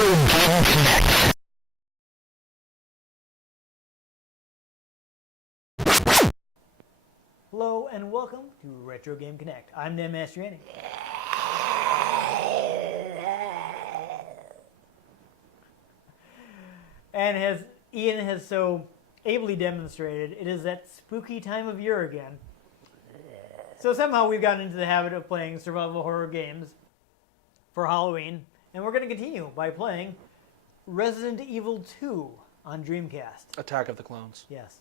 Game Connect. Hello and welcome to Retro Game Connect. I'm Mastriani. And as Ian has so ably demonstrated, it is that spooky time of year again. So somehow we've gotten into the habit of playing survival horror games for Halloween, and we're going to continue by playing Resident Evil 2 on Dreamcast. Attack of the Clones. Yes.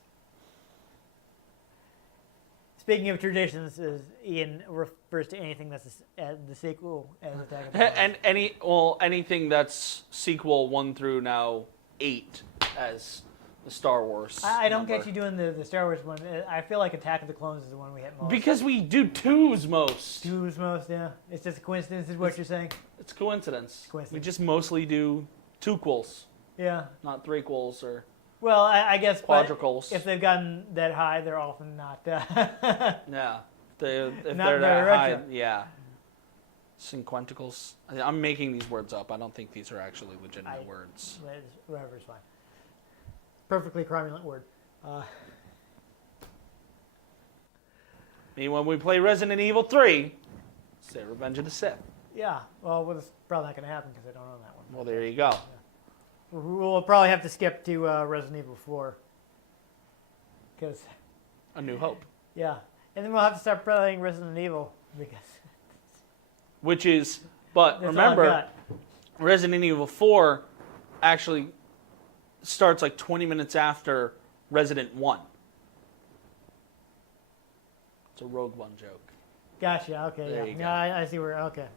Speaking of traditions, Ian refers to anything that's the sequel as Attack of the Clones. And anything that's sequel 1 through now 8 as the Star Wars. I don't get you doing the Star Wars one. I feel like Attack of the Clones is the one we hit most. Because we do 2s most. 2's most, yeah. It's just a coincidence, is what you're saying? It's coincidence. Coincidence. We just mostly do 2-quels, Yeah. not 3-quels or Well, I guess quadricles. if they've gotten that high, they're often not. Yeah. If Not they're that very high, retro. yeah. Cinquenticles. I'm making these words up. I don't think these are actually legitimate words. Whatever's fine. Perfectly cromulent word. I mean, when we play Resident Evil 3, say Revenge of the Sith. Yeah. Well, it's probably not going to happen because I don't own that one. Well, there you go. We'll probably have to skip to Resident Evil 4. Because, A New Hope. yeah. And then we'll have to start playing Resident Evil because Which is, but that's all I've remember, got. Resident Evil 4 actually starts like 20 minutes after Resident 1. It's a Rogue One joke. Gotcha. Okay. There Yeah. you Yeah. go. I see where. Okay.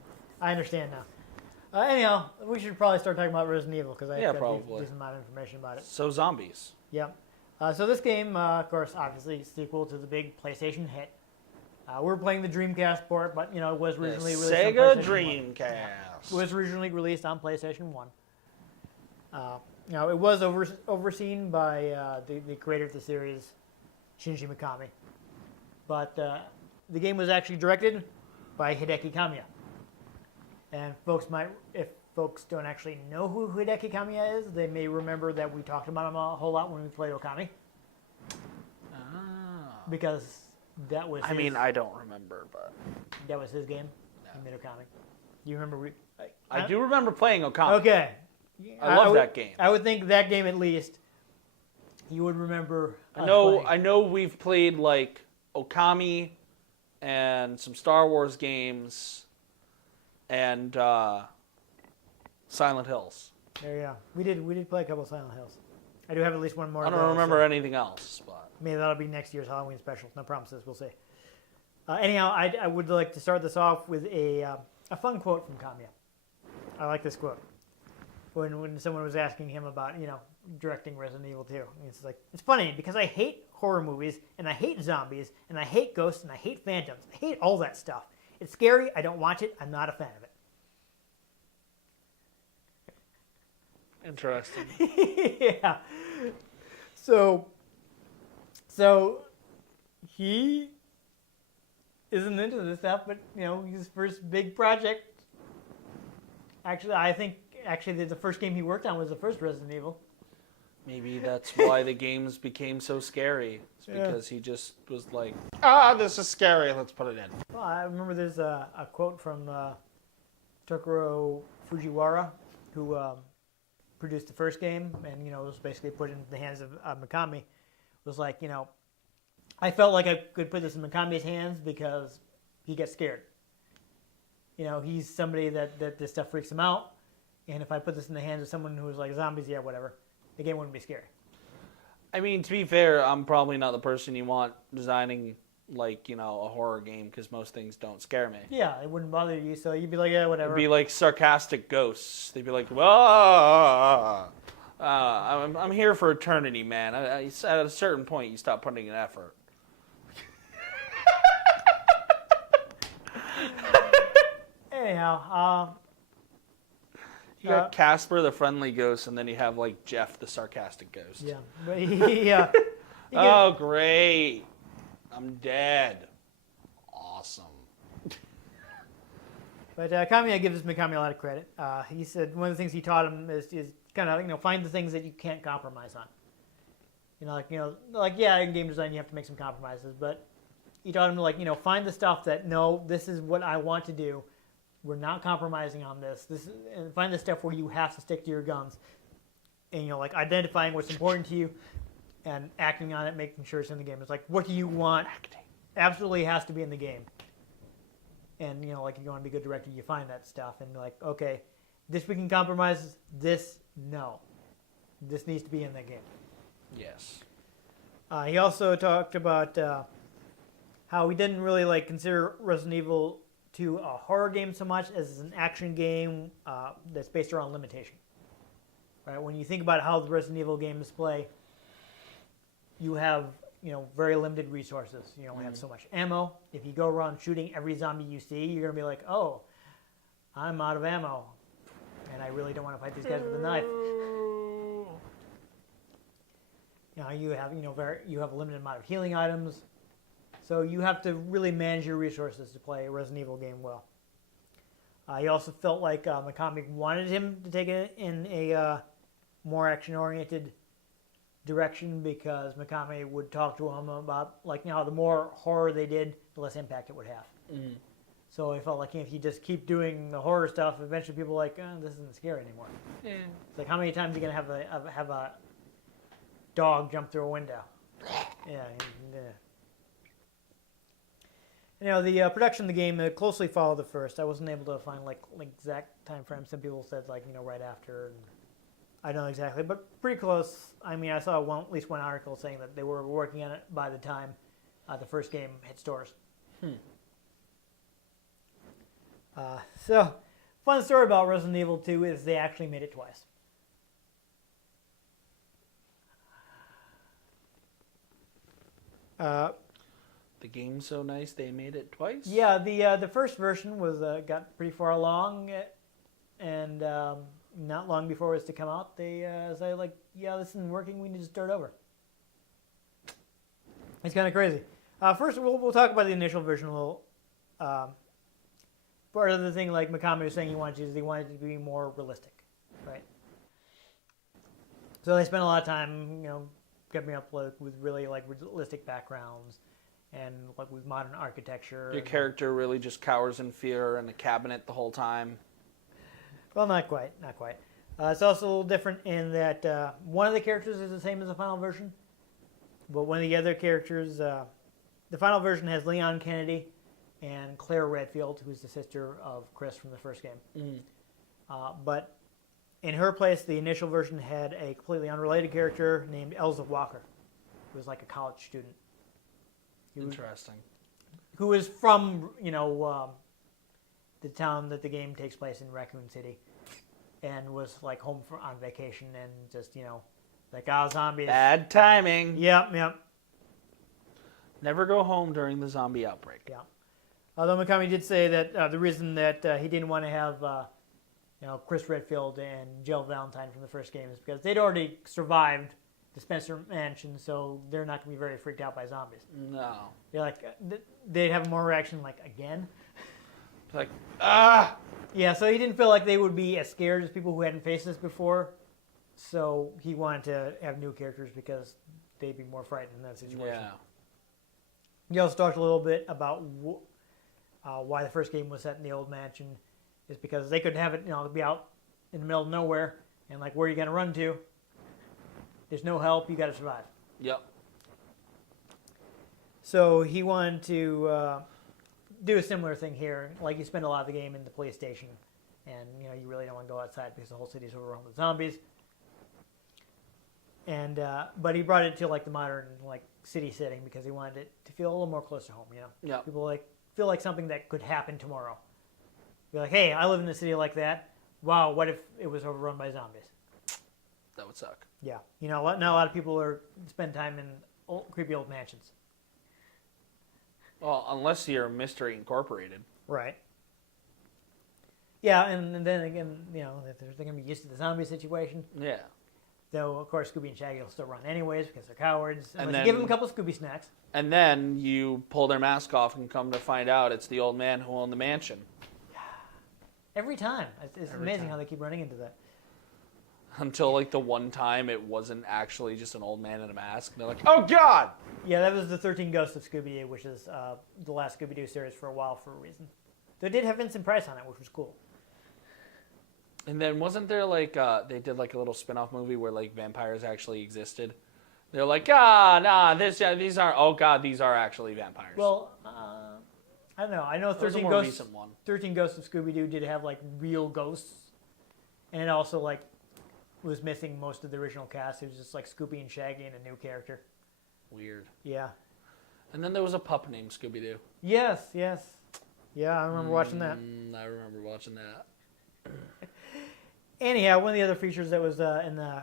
I understand now. Anyhow, we should probably start talking about Resident Evil because I Yeah, have a probably. decent amount of information about it. So zombies. Yep. So this game, of course, obviously sequel to the big PlayStation hit. We're playing the Dreamcast port, but it was The originally released Sega on PlayStation 1. Dreamcast. It was originally released on PlayStation 1. It was overseen by the creator of the series, Shinji Mikami. But the game was actually directed by Hideki Kamiya. And if folks don't actually know who Hideki Kamiya is, they may remember that we talked about him a whole lot when we played Okami. Because that was I don't remember, but that was his game. He made Okami. Do you remember? I do remember playing Okami. Okay. I love that game. I would think that game at least you would remember. I know we've played like Okami and some Star Wars games and Silent Hills. There you go. We did play a couple of Silent Hills. I do have at least one more. I don't remember anything else, but Maybe that'll be next year's Halloween special. No promises. We'll see. Anyhow, I would like to start this off with a fun quote from Kamiya. I like this quote. When someone was asking him about, directing Resident Evil 2. It's like, it's funny because I hate horror movies, and I hate zombies, and I hate ghosts, and I hate phantoms. I hate all that stuff. It's scary. I don't watch it. I'm not a fan of it. interesting. Yeah. So he isn't into this stuff, but his first big project. Actually, I think the first game he worked on was the first Resident Evil. Maybe that's why the games became so scary. It's Yeah. because he just was like, this is scary. Let's put it in. Well, I remember there's a quote from Tokuro Fujiwara, who produced the first game, and was basically put into the hands of Mikami. Was like, I felt like I could put this in Mikami's hands because he gets scared. He's somebody that this stuff freaks him out, and if I put this in the hands of someone who was like zombies, yeah, whatever, the game wouldn't be scary. I mean, to be fair, I'm probably not the person you want designing like, a horror game because most things don't scare me. Yeah, it wouldn't bother you, so you'd be like, yeah, whatever. It'd be like sarcastic ghosts. They'd be like, well, I'm here for eternity, man. At a certain point, you stop putting in effort. Anyhow, You got Casper, the friendly ghost, and then you have like Jeff, the sarcastic ghost. yeah, but he Oh, great. I'm dead. Awesome. But Kamiya gives Mikami a lot of credit. He said one of the things he taught him is kind of find the things that you can't compromise on. Yeah, in game design you have to make some compromises, but he taught him to find the stuff that no, this is what I want to do. We're not compromising on this. And find the stuff where you have to stick to your guns, and identifying what's important to you, and acting on it, making sure it's in the game. It's like, what do you want? Acting. Absolutely has to be in the game. And if you want to be a good director, you find that stuff and okay, this we can compromise. This no, this needs to be in that game. Yes. He also talked about how he didn't really consider Resident Evil 2 a horror game so much as an action game that's based around limitation. Right? When you think about how the Resident Evil games play, you have very limited resources. You only have so much ammo. If you go around shooting every zombie you see, you're gonna be like, oh, I'm out of ammo, and I really don't want to fight these guys with a knife. You have you have a limited amount of healing items, so you have to really manage your resources to play a Resident Evil game well. He also felt like Mikami wanted him to take it in a more action-oriented direction because Mikami would talk to him about the more horror they did, the less impact it would have. Mm. So I felt like if you just keep doing the horror stuff, eventually people are like, this isn't scary anymore. Yeah. It's like, how many times are you gonna have a dog jump through a window? Yeah. The production of the game closely followed the first. I wasn't able to find exact time frame. Some people said right after. And I don't know exactly, but pretty close. I mean, I saw at least one article saying that they were working on it by the time the first game hit stores. So, fun story about Resident Evil 2 is they actually made it twice. The game's so nice they made it twice? Yeah, the first version was got pretty far along, and not long before it was to come out, they say this isn't working. We need to start over. It's kind of crazy. First, we'll talk about the initial version a little. Part of the thing, Mikami was saying he wanted it to be more realistic, right? So they spent a lot of time, coming up with really realistic backgrounds and with modern architecture. Your character really just cowers in fear in a cabinet the whole time. Well, not quite. It's also a little different in that one of the characters is the same as the final version, but one of the other characters, the final version has Leon Kennedy and Claire Redfield, who's the sister of Chris from the first game. But in her place, the initial version had a completely unrelated character named Elza Walker, who was a college student. Interesting. Who was from, the town that the game takes place in, Raccoon City, and was home on vacation and just zombies. Bad timing. Yep. Never go home during the zombie outbreak. Yeah. Although Mikami did say that the reason that he didn't want to have Chris Redfield and Jill Valentine from the first game is because they'd already survived the Spencer Mansion, so they're not going to be very freaked out by zombies. No. They're they'd have more reaction again. It's Yeah, so he didn't feel like they would be as scared as people who hadn't faced this before. So he wanted to have new characters because they'd be more frightened in that situation. Yeah. He also talked a little bit about why the first game was set in the old mansion, is because they could have it, be out in the middle of nowhere, and where are you going to run to? There's no help. You got to survive. Yep. So he wanted to do a similar thing here. You spend a lot of the game in the police station, and you really don't want to go outside because the whole city's overrun with zombies. And but he brought it to the modern city setting because he wanted it to feel a little more close to home. Yeah. People feel like something that could happen tomorrow. Be like, hey, I live in a city like that. Wow, what if it was overrun by zombies? That would suck. Yeah, not a lot of people spend time in creepy old mansions. Well, unless you're Mystery Incorporated. Right. Yeah, and then again, they're going to be used to the zombie situation. Yeah. Though, of course, Scooby and Shaggy will still run anyways because they're cowards. And Unless then, you give them a couple Scooby snacks. And then you pull their mask off and come to find out it's the old man who owned the mansion. Every time. It's Every amazing time. how they keep running into that. Until like the one time it wasn't actually just an old man in a mask. They're like, oh God! Yeah, that was the 13 Ghosts of Scooby-Doo, which is the last Scooby-Doo series for a while for a reason. They did have Vincent Price on it, which was cool. And then wasn't there like they did like a little spin-off movie where like vampires actually existed? They're like, these aren't. Oh God, these are actually vampires. Well, I don't know. I know that was a 13 more Ghosts. recent one. 13 Ghosts of Scooby-Doo did have like real ghosts, and it also like was missing most of the original cast. It was just like Scooby and Shaggy and a new character. Weird. Yeah. And then there was a pup named Scooby-Doo. Yes. Yeah, I remember watching that. I remember watching that. Anyhow, one of the other features that was in the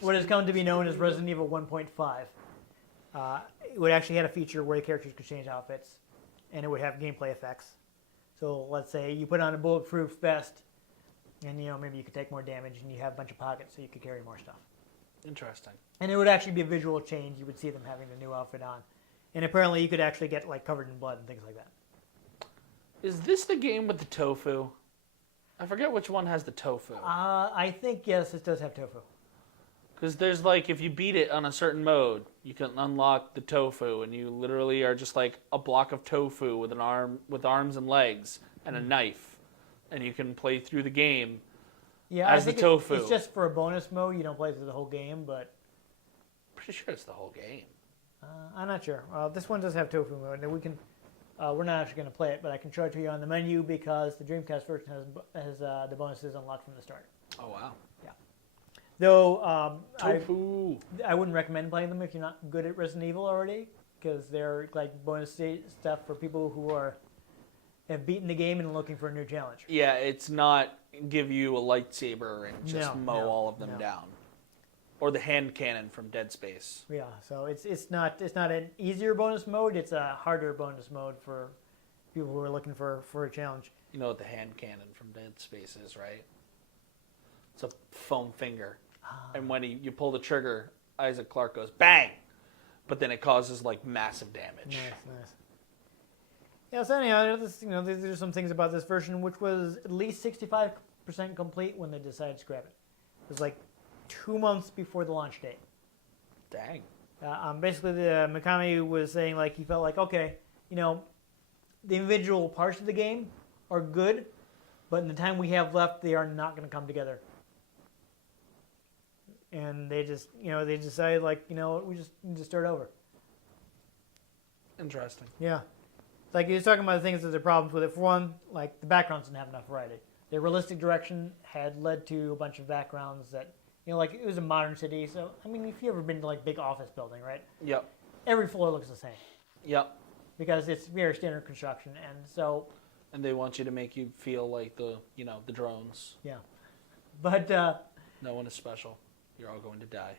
what has come to be known as Resident Evil 1.5, it would actually had a feature where the characters could change outfits, and it would have gameplay effects. So let's say you put on a bulletproof vest, and maybe you could take more damage, and you have a bunch of pockets, so you could carry more stuff. Interesting. And it would actually be a visual change. You would see them having the new outfit on, and apparently you could actually get like covered in blood and things like that. Is this the game with the tofu? I forget which one has the tofu. I think yes, it does have tofu. Because there's like, if you beat it on a certain mode, you can unlock the tofu, and you literally are just like a block of tofu with arms and legs and a knife, and you can play through the game. Yeah, as I think the tofu. It's just for a bonus mode. You don't play through the whole game, but Pretty sure it's the whole game. I'm not sure. This one does have tofu mode, and we can. We're not actually going to play it, but I can show it to you on the menu because the Dreamcast version has the bonuses unlocked from the start. Oh wow. Though Tofu. I wouldn't recommend playing them if you're not good at Resident Evil already, because they're like bonus stuff for people who have beaten the game and are looking for a new challenge. Yeah, it's not give you a lightsaber and just No, mow all of them no. down, or the hand cannon from Dead Space. Yeah, so it's not an easier bonus mode. It's a harder bonus mode for people who are looking for a challenge. You know what the hand cannon from Dead Space is, right? It's a foam finger, and when you pull the trigger, Isaac Clarke goes bang, but then it causes like massive damage. Nice. Yeah, so anyhow, these are some things about this version, which was at least 65% complete when they decided to scrap it. It was like 2 months before the launch date. Dang. Basically, the Mikami was saying like he felt like, okay, the individual parts of the game are good, but in the time we have left, they are not going to come together. And they just, they decided like, we just need to start over. Interesting. Yeah. Like he was talking about the things that are problems with it. For one, like the backgrounds didn't have enough variety. The realistic direction had led to a bunch of backgrounds that, like it was a modern city. So, I mean, if you've ever been to like big office building, right? Yep. Every floor looks the same. Yep. Because it's very standard construction. And so. And they want you to make you feel like the drones. Yeah. But. No one is special. You're all going to die.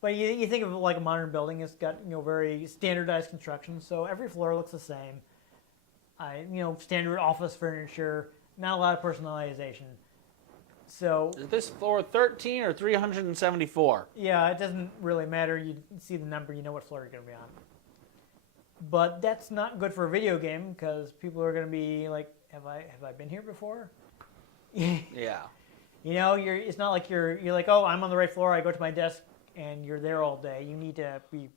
But you think of it like a modern building. It's got, very standardized construction. So every floor looks the same. Standard office furniture. Not a lot of personalization. So Is this floor 13 or 374? yeah, it doesn't really matter. You see the number, you know what floor you're going to be on. But that's not good for a video game because people are going to be like, have I been here before? Yeah. It's not like you're like, oh, I'm on the right floor. I go to my desk and you're there all day. You need to be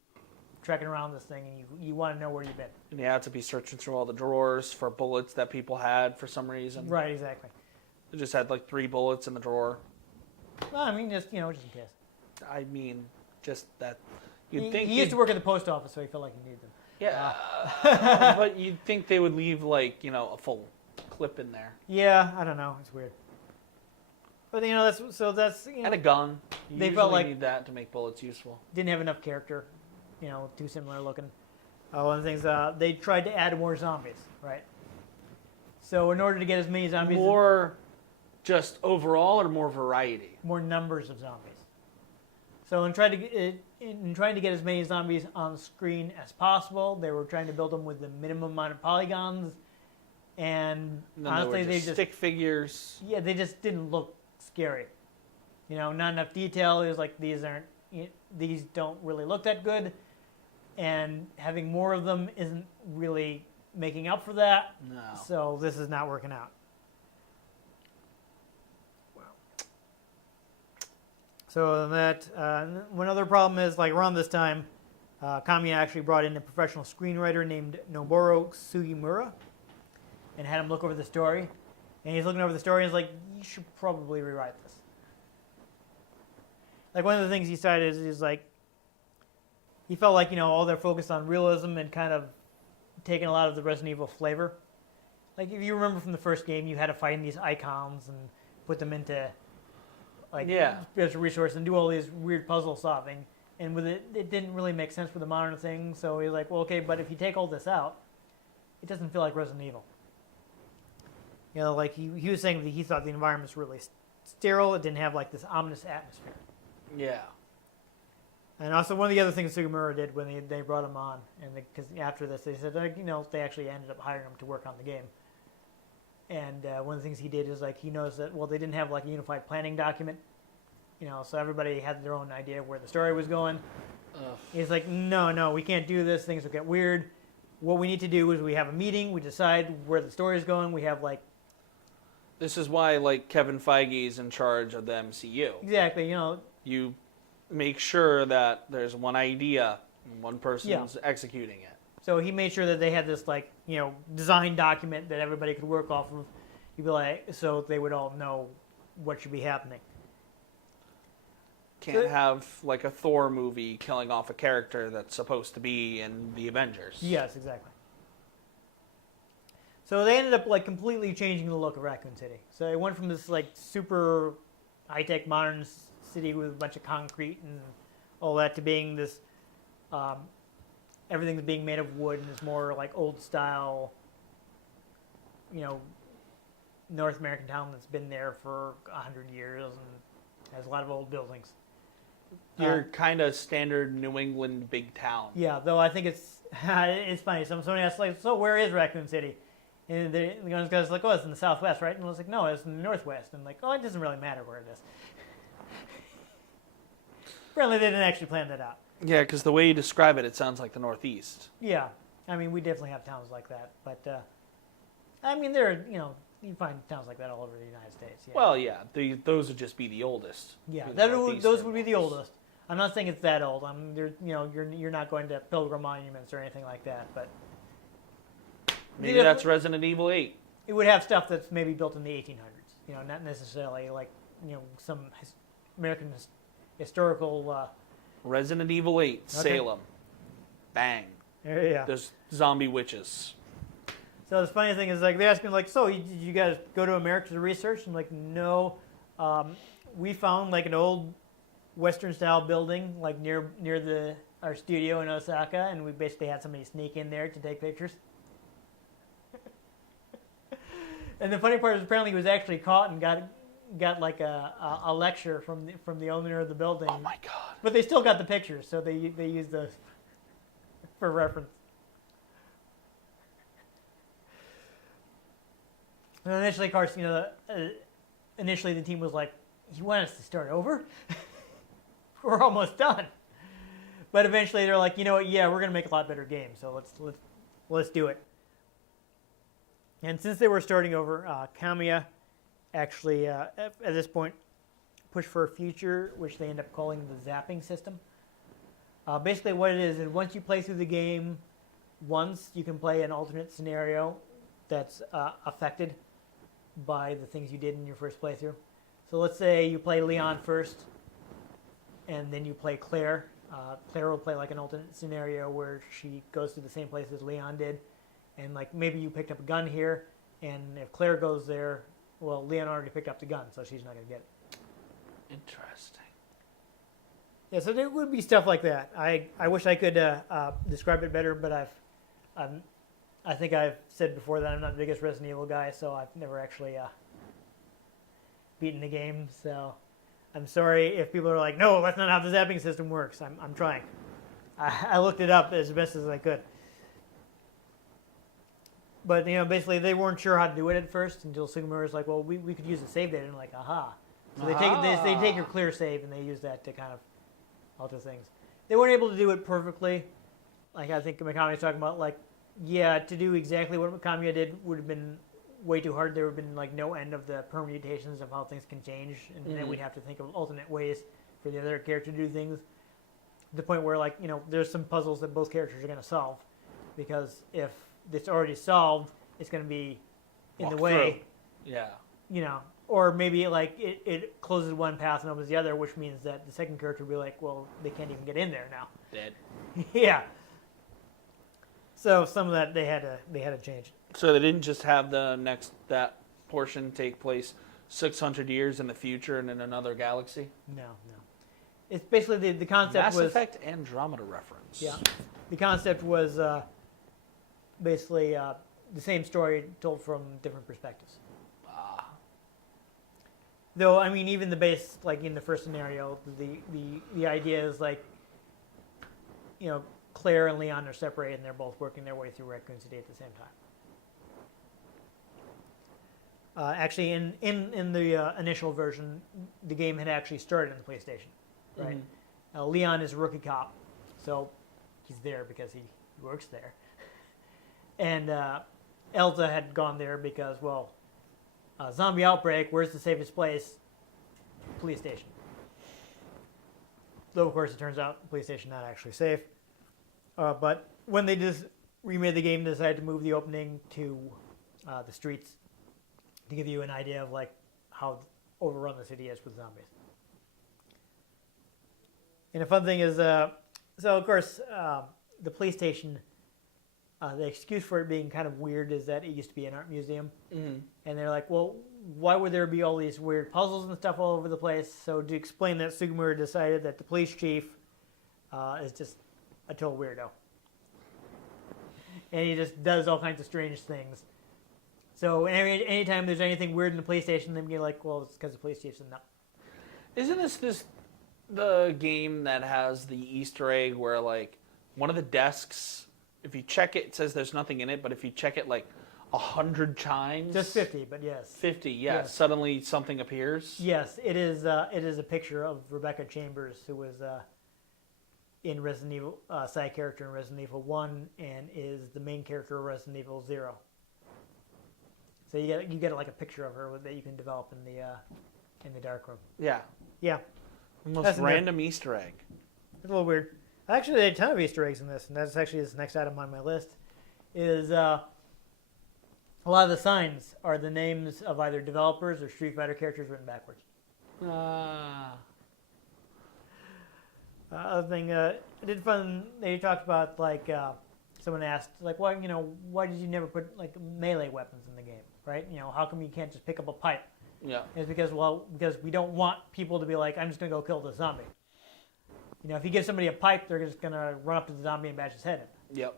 trekking around this thing and you want to know where you've been. And you have to be searching through all the drawers for bullets that people had for some reason. Right, exactly. They just had like 3 bullets in the drawer. Well, I mean, just in case. I mean, just that. He used to work at the post office, so he felt like he needed them. Yeah. But you'd think they would leave like, a full clip in there. Yeah, I don't know. It's weird. But that's And a gun. You They usually felt like- need that to make bullets useful. didn't have enough character, too similar looking. One of the things, they tried to add more zombies, right? So in order to get as many zombies, More just overall or more variety? more numbers of zombies. So in trying to get as many zombies on screen as possible, they were trying to build them with the minimum amount of polygons, and And then honestly, they were just stick figures. yeah, they just didn't look scary. Not enough detail. It was like these don't really look that good, and having more of them isn't really making up for that. No. So this is not working out. So that one other problem is like around this time, Kamiya actually brought in a professional screenwriter named Noboru Sugimura, and had him look over the story. And he's looking over the story and he's like, "You should probably rewrite this." Like one of the things he cited is like, he felt like all their focus on realism and kind of taken a lot of the Resident Evil flavor. Like if you remember from the first game, you had to find these icons and put them into like special resource and do all these weird puzzle solving. And with it didn't really make sense for the modern thing. So he's like, well, okay, but if you take all this out, it doesn't feel like Resident Evil. Like he was saying that he thought the environment was really sterile. It didn't have like this ominous atmosphere. Yeah. And also one of the other things Sugimura did when they brought him on, and because after this they said they actually ended up hiring him to work on the game. And one of the things he did is like he knows that they didn't have like a unified planning document, so everybody had their own idea of where the story was going. He's like, no, we can't do this. Things will get weird. What we need to do is we have a meeting. We decide where the story is going. We have like. This is why like Kevin Feige is in charge of the MCU. Exactly. You make sure that there's one idea and one person's executing it. So he made sure that they had this like design document that everybody could work off of. He'd be like, so they would all know what should be happening. Can't have like a Thor movie killing off a character that's supposed to be in the Avengers. Yes, exactly. So they ended up like completely changing the look of Raccoon City. So it went from this like super high-tech modern city with a bunch of concrete and all that to being this everything's being made of wood and is more like old style North American town that's been there for 100 years and has a lot of old buildings. Your kind of standard New England big town. Yeah, though I think it's funny. Somebody asked like, so where is Raccoon City? And the guy's like, oh, it's in the southwest, right? And I was like, no, it's in the northwest. And like, oh, it doesn't really matter where it is. Apparently they didn't actually plan that out. Yeah, because the way you describe it, it sounds like the Northeast. Yeah, I mean, we definitely have towns like that. But, I mean, there are, you find towns like that all over the United States. Yeah. Well, yeah, those would just be the oldest. Yeah, those would be the oldest. I'm not saying it's that old. You're not going to Pilgrim monuments or anything like that, but maybe that's Resident Evil 8. It would have stuff that's maybe built in the 1800s. Not necessarily like some American historical. Resident Evil 8, Okay. Salem, bang. Yeah. There's zombie witches. So the funny thing is, like, they ask me, like, so did you guys go to America to research? I'm like, no. We found like an old Western-style building, like near our studio in Osaka, and we basically had somebody sneak in there to take pictures. And the funny part is, apparently, he was actually caught and got like a lecture from the owner of the building. Oh my god! But they still got the pictures, so they used those for reference. And initially, of course, initially the team was like, "You want us to start over? We're almost done." But eventually, they're like, "You know what? Yeah, we're gonna make a lot better games. So let's do it." And since they were starting over, Kamiya actually, at this point, pushed for a feature which they end up calling the zapping system. Basically, what it is once you play through the game, once you can play an alternate scenario that's affected by the things you did in your first playthrough. So let's say you play Leon first, and then you play Claire. Claire will play like an alternate scenario where she goes to the same place as Leon did, and like maybe you picked up a gun here, and if Claire goes there, well, Leon already picked up the gun, so she's not going to get it. Interesting. Yeah, so there would be stuff like that. I wish I could describe it better, but I think I've said before that I'm not the biggest Resident Evil guy, so I've never actually beaten the game. So I'm sorry if people are like, no, that's not how the zapping system works. I'm trying. I looked it up as best as I could. But, basically they weren't sure how to do it at first until Sugimura was like, well, we could use a save data. And I'm like, aha. So they take your clear save and they use that to kind of alter things. They weren't able to do it perfectly. Like I think Mikami's talking about, like, yeah, to do exactly what Kamiya did would have been way too hard. There would have been like no end of the permutations of how things can change, and then we'd have to think of alternate ways for the other character to do things. To the point where, like, there's some puzzles that both characters are going to solve, because if it's already solved, it's going to be in the Walk way. through. Yeah. Or maybe like it closes one path and opens the other, which means that the second character will be like, well, they can't even get in there now. Dead. Yeah. So some of that they had to change. So they didn't just have that portion take place 600 years in the future and in another galaxy. No. It's basically the concept Mass was Effect Andromeda reference. Yeah. The concept was basically the same story told from different perspectives. Though, I mean, even the base, like in the first scenario, the idea is like, Claire and Leon are separated and they're both working their way through Raccoon City at the same time. Actually, in the initial version, the game had actually started on the PlayStation, right? Mm-hmm. Leon is a rookie cop, so he's there because he works there. And Elsa had gone there because, well, zombie outbreak, where's the safest place? Police station. Though, of course, it turns out police station not actually safe. But when they just remade the game, they decided to move the opening to the streets to give you an idea of like how overrun the city is with zombies. And the fun thing is, so of course, the police station, the excuse for it being kind of weird is that it used to be an art museum. Mm-hmm. And they're like, well, why would there be all these weird puzzles and stuff all over the place? So to explain that, Sugimura decided that the police chief is just a total weirdo. And he just does all kinds of strange things. So anytime there's anything weird in the police station, they'd be like, well, it's because the police chief said no. Isn't this the game that has the Easter egg where, like, one of the desks, if you check it, it says there's nothing in it, but if you check it, like, 100 times... Just 50, but yes. 50, yeah. Yes. Suddenly something appears? Yes, it is a picture of Rebecca Chambers, who was in Resident Evil, side character in Resident Evil 1, and is the main character of Resident Evil 0. So you get like a picture of her that you can develop in the dark room. Yeah. Yeah. The most That's random Easter egg. It's a little weird. Actually, there are a ton of Easter eggs in this, and that's actually this next item on my list. Is a lot of the signs are the names of either developers or Street Fighter characters written backwards. Other thing, I did fun. They talked about like someone asked like, why did you never put like melee weapons in the game, right? How come you can't just pick up a pipe? Yeah. It's because we don't want people to be like, I'm just gonna go kill the zombie. If you give somebody a pipe, they're just gonna run up to the zombie and bash his head in. Yep.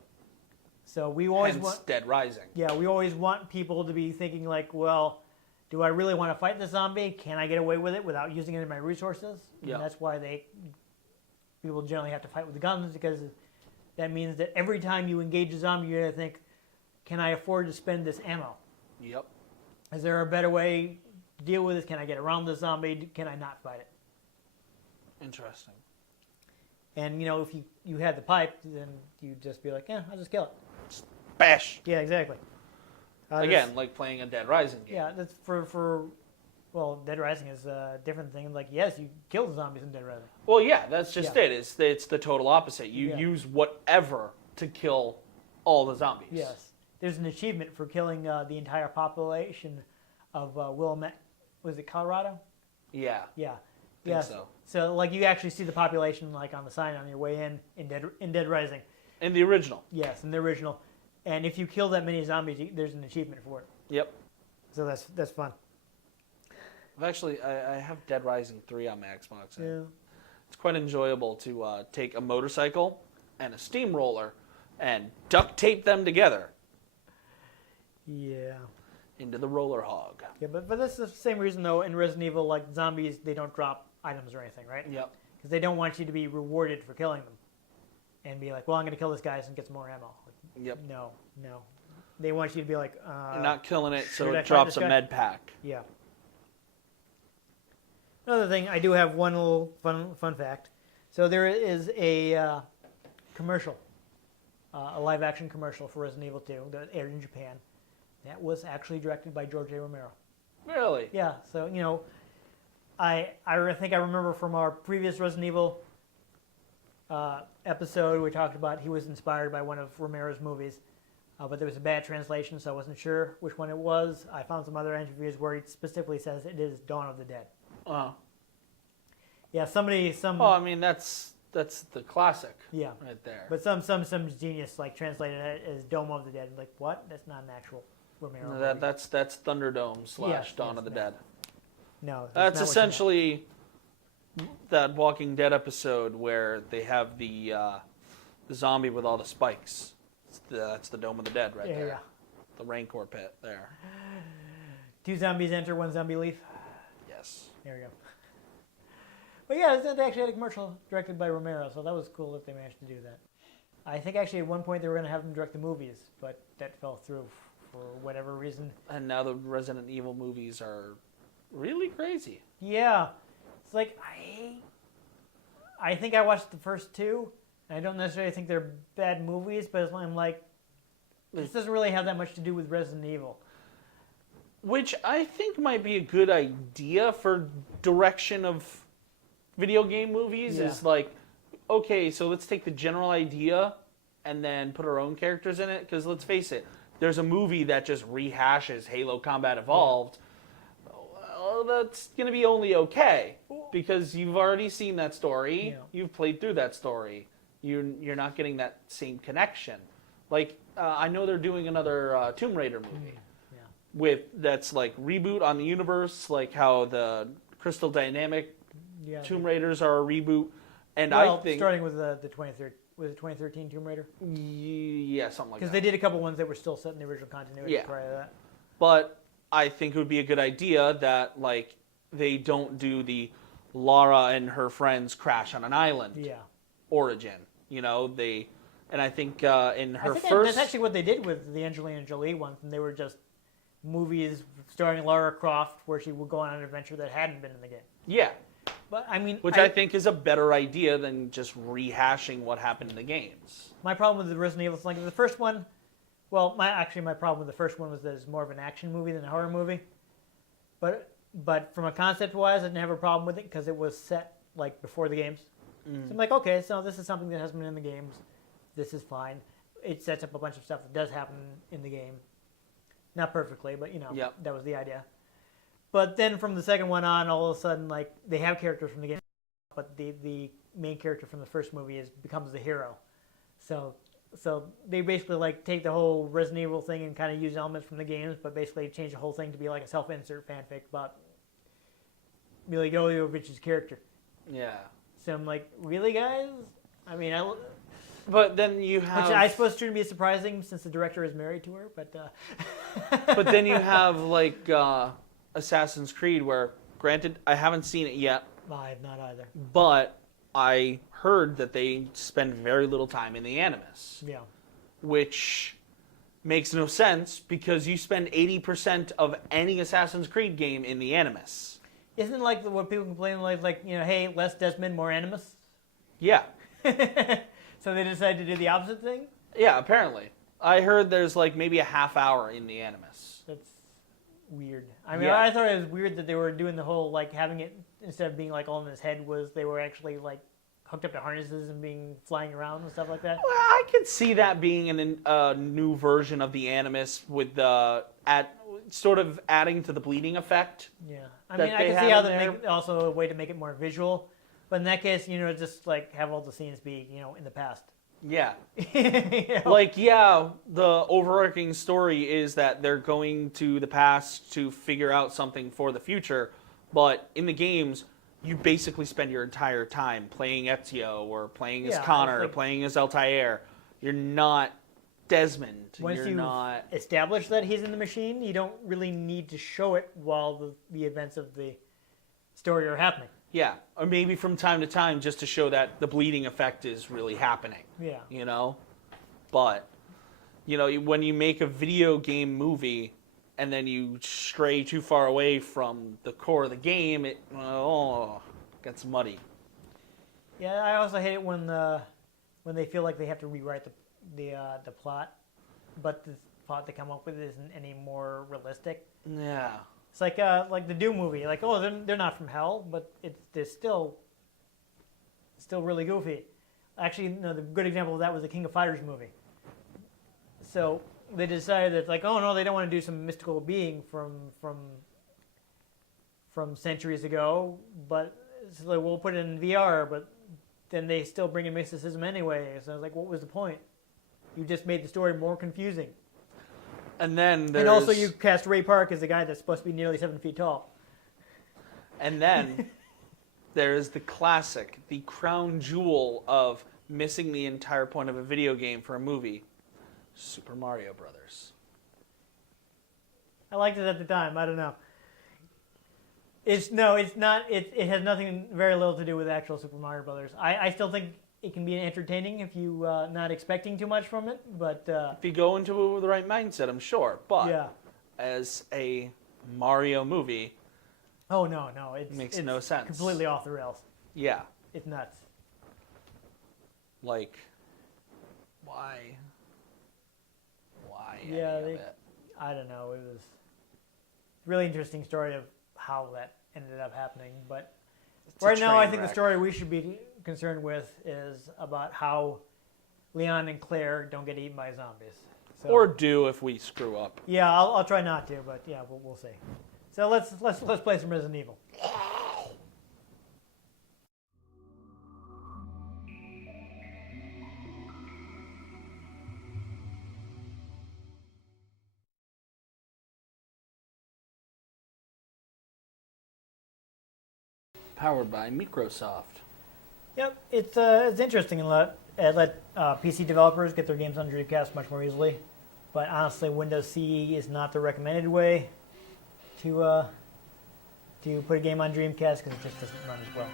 So we always Hence want Dead Rising. Yeah, we always want people to be thinking like, well, do I really want to fight the zombie? Can I get away with it without using any of my resources? Yeah. And that's why people generally have to fight with the guns, because that means that every time you engage a zombie, you're going to think, can I afford to spend this ammo? Yep. Is there a better way to deal with this? Can I get around the zombie? Can I not fight it? Interesting. And, if you had the pipe, then you'd just be like, yeah, I'll just kill it. Bash. Yeah, exactly. Again, like playing a Dead Rising game. Yeah, that's well, Dead Rising is a different thing. Like, yes, you kill the zombies in Dead Rising. Well, yeah, that's just Yeah. it. It's the total opposite. You use whatever to kill all the zombies. Yes. There's an achievement for killing the entire population of Willamette. Was it Colorado? Yeah. Yeah. Think Yes. so. So, like, you actually see the population, like, on the sign on your way in Dead Rising. In the original. Yes, in the original. And if you kill that many zombies, there's an achievement for it. Yep. So that's fun. I have Dead Rising 3 on my Xbox. Yeah. It's quite enjoyable to take a motorcycle and a steamroller and duct tape them together Yeah. into the roller hog. Yeah, but that's the same reason, though, in Resident Evil, like, zombies, they don't drop items or anything, right? Yep. Because they don't want you to be rewarded for killing them. And be like, well, I'm going to kill this guy and get some more ammo. Like, Yep. No. They want you to be like... You're not killing it, so should I it fight drops this a guy? med pack. Yeah. Another thing, I do have one little fun fact. So there is a commercial, a live-action commercial for Resident Evil 2 that aired in Japan. That was actually directed by George A. Romero. Really? Yeah, so, I think I remember from our previous Resident Evil episode we talked about he was inspired by one of Romero's movies, but there was a bad translation, so I wasn't sure which one it was. I found some other interviews where he specifically says it is Dawn of the Dead. Oh. Yeah, Oh, I mean that's the classic. Yeah. Right there. But some genius like translated it as Dome of the Dead. Like what? That's not an actual Romero movie. That's Thunderdome / Dawn of the Dead. No. That's essentially that Walking Dead episode where they have the zombie with all the spikes. That's the Dome of the Dead right there. Yeah. The Rancor pit there. 2 zombies enter, 1 zombie leave. Yes. There we go. But yeah, they actually had a commercial directed by Romero, so that was cool that they managed to do that. I think actually at one point they were going to have them direct the movies, but that fell through for whatever reason. And now the Resident Evil movies are really crazy. Yeah. It's like, I think I watched the first 2. I don't necessarily think they're bad movies, but I'm like, this doesn't really have that much to do with Resident Evil. Which I think might be a good idea for direction of video game movies. Is like, okay, so let's take the general idea and then put our own characters in it. Because let's face it, there's a movie that just rehashes Halo Combat Evolved. Well, that's going to be only okay. Because you've already seen that story. Yeah. You've played through that story. You're not getting that same connection. Like, I know they're doing another Tomb Raider movie. That's like reboot on the universe, like how the Crystal Dynamic Tomb Raiders are a reboot. And I think starting with the 2013 Tomb Raider? Yeah, something like that. Because they did a couple ones that were still set in the original continuity prior to that. But I think it would be a good idea that like they don't do the Lara and her friends crash on an island origin. You know, and I think in her first... That's actually what they did with the Angelina Jolie ones, and they were just movies starring Lara Croft where she would go on an adventure that hadn't been in the game. Yeah. But I mean... Which I think is a better idea than just rehashing what happened in the games. My problem with the Resident Evil is like the first one... Well, my problem with the first one was that it's more of an action movie than a horror movie. But from a concept-wise, I didn't have a problem with it because it was set like before the games. So I'm like, okay, so this is something that hasn't been in the games. This is fine. It sets up a bunch of stuff that does happen in the game. Not perfectly, but that was the idea. But then from the second one on, all of a sudden, like they have characters from the game, but the main character from the first movie becomes the hero. So they basically like take the whole Resident Evil thing and kind of use elements from the games, but basically change the whole thing to be like a self-insert fanfic about Milla Jovovich's character. Yeah. So I'm like, really, guys? I mean, But then you have... Which I suppose shouldn't be surprising since the director is married to her, but... But then you have, like, Assassin's Creed, where, granted, I haven't seen it yet. I have not either. But I heard that they spend very little time in the Animus. Yeah. Which makes no sense, because you spend 80% of any Assassin's Creed game in the Animus. Isn't it like what people complain like hey, less Desmond, more Animus? Yeah. So they decided to do the opposite thing? Yeah, apparently. I heard there's like maybe a half hour in the Animus. That's weird. I mean, I thought it was weird that they were doing the whole, like, having it, instead of being like all in his head, was they were actually like hooked up to harnesses and flying around and stuff like that. Well, I could see that being a new version of the Animus with sort of adding to the bleeding effect. Yeah. I mean, I can see how they make also a way to make it more visual. But in that case, just like have all the scenes be, in the past. Yeah. Like, the overarching story is that they're going to the past to figure out something for the future. But in the games, you basically spend your entire time playing Ezio or playing as Connor or playing as Altair. You're not Desmond. Once you establish that he's in the machine, you don't really need to show it while the events of the story are happening. Yeah, or maybe from time to time just to show that the bleeding effect is really happening. Yeah. But, when you make a video game movie and then you stray too far away from the core of the game, it gets muddy. Yeah, I also hate it when they feel like they have to rewrite the plot, but the plot they come up with isn't any more realistic. Yeah. It's like the Doom movie. Like, oh, they're not from hell, but they're still really goofy. Actually, no, the good example of that was the King of Fighters movie. So they decided that, like, oh no, they don't want to do some mystical being from centuries ago, but it's like, we'll put it in VR, but then they still bring in mysticism anyway. So I was like, what was the point? You just made the story more confusing. And then And also you cast Ray Park as a guy that's supposed to be nearly 7 feet tall. And then there is the classic, the crown jewel of missing the entire point of a video game for a movie, Super Mario Brothers. I liked it at the time. I don't know. It's not. It has very little to do with actual Super Mario Brothers. I still think it can be entertaining if you not expecting too much from it. But if you go into it with the right mindset, I'm sure. But yeah. As a Mario movie, oh no, it makes no sense. Completely off the rails. Yeah, it's nuts. Like, why? Yeah, I don't know. It was a really interesting story of how that ended up happening. But right now, I think the story we should be concerned with is about how Leon and Claire don't get eaten by zombies. So, or do if we screw up. Yeah, I'll try not to, but yeah, we'll see. So let's play some Resident Evil. Powered by Microsoft. Yep, it's interesting and let PC developers get their games on Dreamcast much more easily. But honestly, Windows CE is not the recommended way to put a game on Dreamcast because it just doesn't run as well.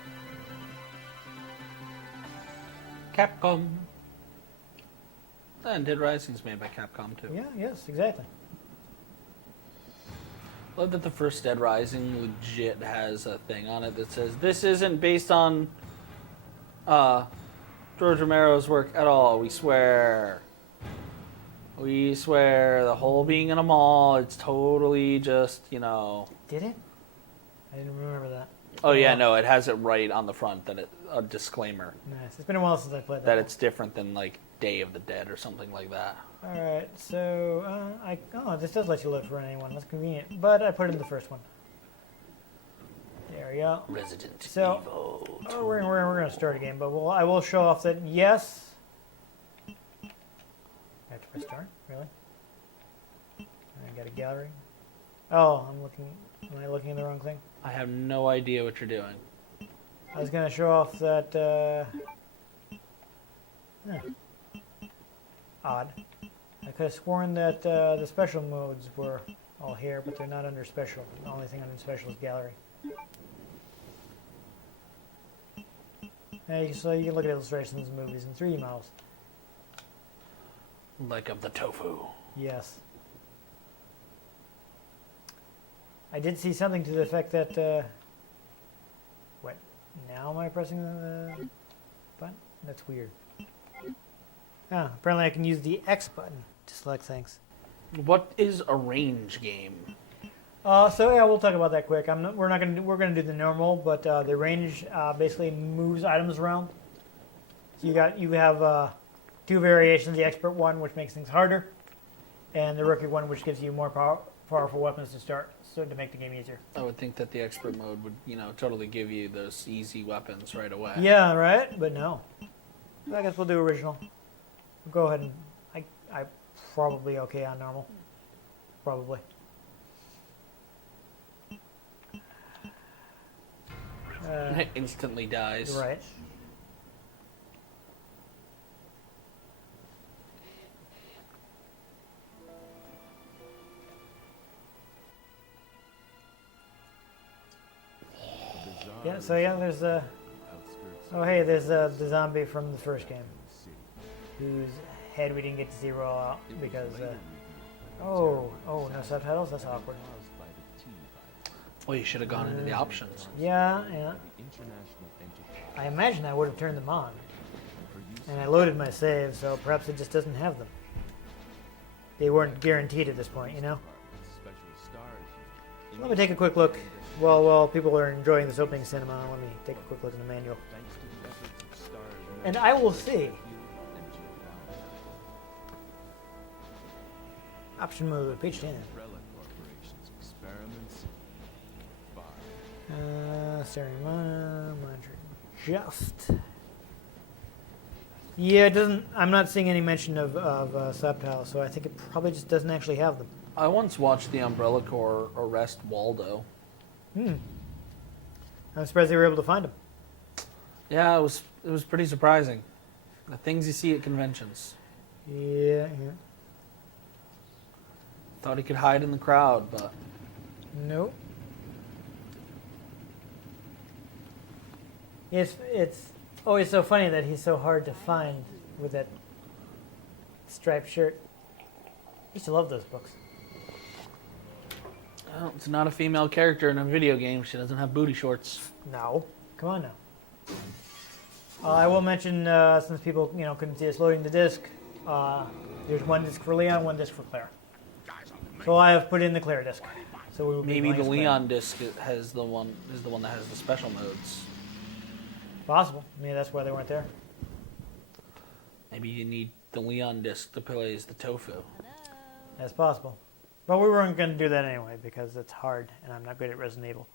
Capcom. And Dead Rising is made by Capcom too. Yeah, yes, exactly. I love that the first Dead Rising legit has a thing on it that says, this isn't based on George Romero's work at all. We swear. We swear. The whole being in a mall, it's totally just, Did it? I didn't remember that. Oh, yeah, no, it has it right on the front, that a disclaimer. Nice. It's been a while since I played that. That it's different than, like, Day of the Dead or something like that. Alright, so, this does let you load for anyone. That's convenient. But I put it in the first one. There we go. Resident Evil. Oh, we're going to start again, but I will show off that, yes. I have to press start? Really? I got a gallery. Oh, am I looking at the wrong thing? I have no idea what you're doing. I was going to show off that, odd. I could have sworn that the special modes were all here, but they're not under special. The only thing under special is gallery. So you can look at illustrations of movies and 3D models. Like of the tofu. Yes. I did see something to the effect that... what? Now am I pressing the button? That's weird. Ah, apparently I can use the X button to select things. What is a range game? So yeah, we'll talk about that quick. We're gonna do the normal, but the range basically moves items around. So you have two variations: the expert one, which makes things harder, and the rookie one, which gives you more powerful weapons to start, so to make the game easier. I would think that the expert mode would, totally give you those easy weapons right away. Yeah, right. But no. I guess we'll do original. We'll go ahead and I probably okay on normal. Probably. Instantly dies. Right. Yeah, so yeah, there's there's the zombie from the first game, whose head we didn't get to see roll out because, no subtitles? That's awkward. Well, you should have gone into the options. Yeah. I imagine I would have turned them on. And I loaded my save, so perhaps it just doesn't have them. They weren't guaranteed at this point, Let me take a quick look. While people are enjoying this opening cinema, let me take a quick look at the manual. And I will see. Option mode, page 10. Staring monitoring. Just. Yeah, it doesn't. I'm not seeing any mention of subtitles, so I think it probably just doesn't actually have them. I once watched the Umbrella Corps arrest Waldo. I'm surprised they were able to find him. Yeah, it was pretty surprising. The things you see at conventions. Yeah. Thought he could hide in the crowd, but Nope. It's always so funny that he's so hard to find with that striped shirt. I used to love those books. well, it's not a female character in a video game. She doesn't have booty shorts. No. Come on now. I will mention, since people couldn't see us loading the disc, there's one disc for Leon, one disc for Claire. So I have put in the Claire disc. So we will be Maybe the playing as Claire. Leon disc is the one that has the special modes. Possible. Maybe that's why they weren't there. Maybe you need the Leon disc to play as the tofu. That's possible. But we weren't going to do that anyway because it's hard and I'm not good at Resident Evil.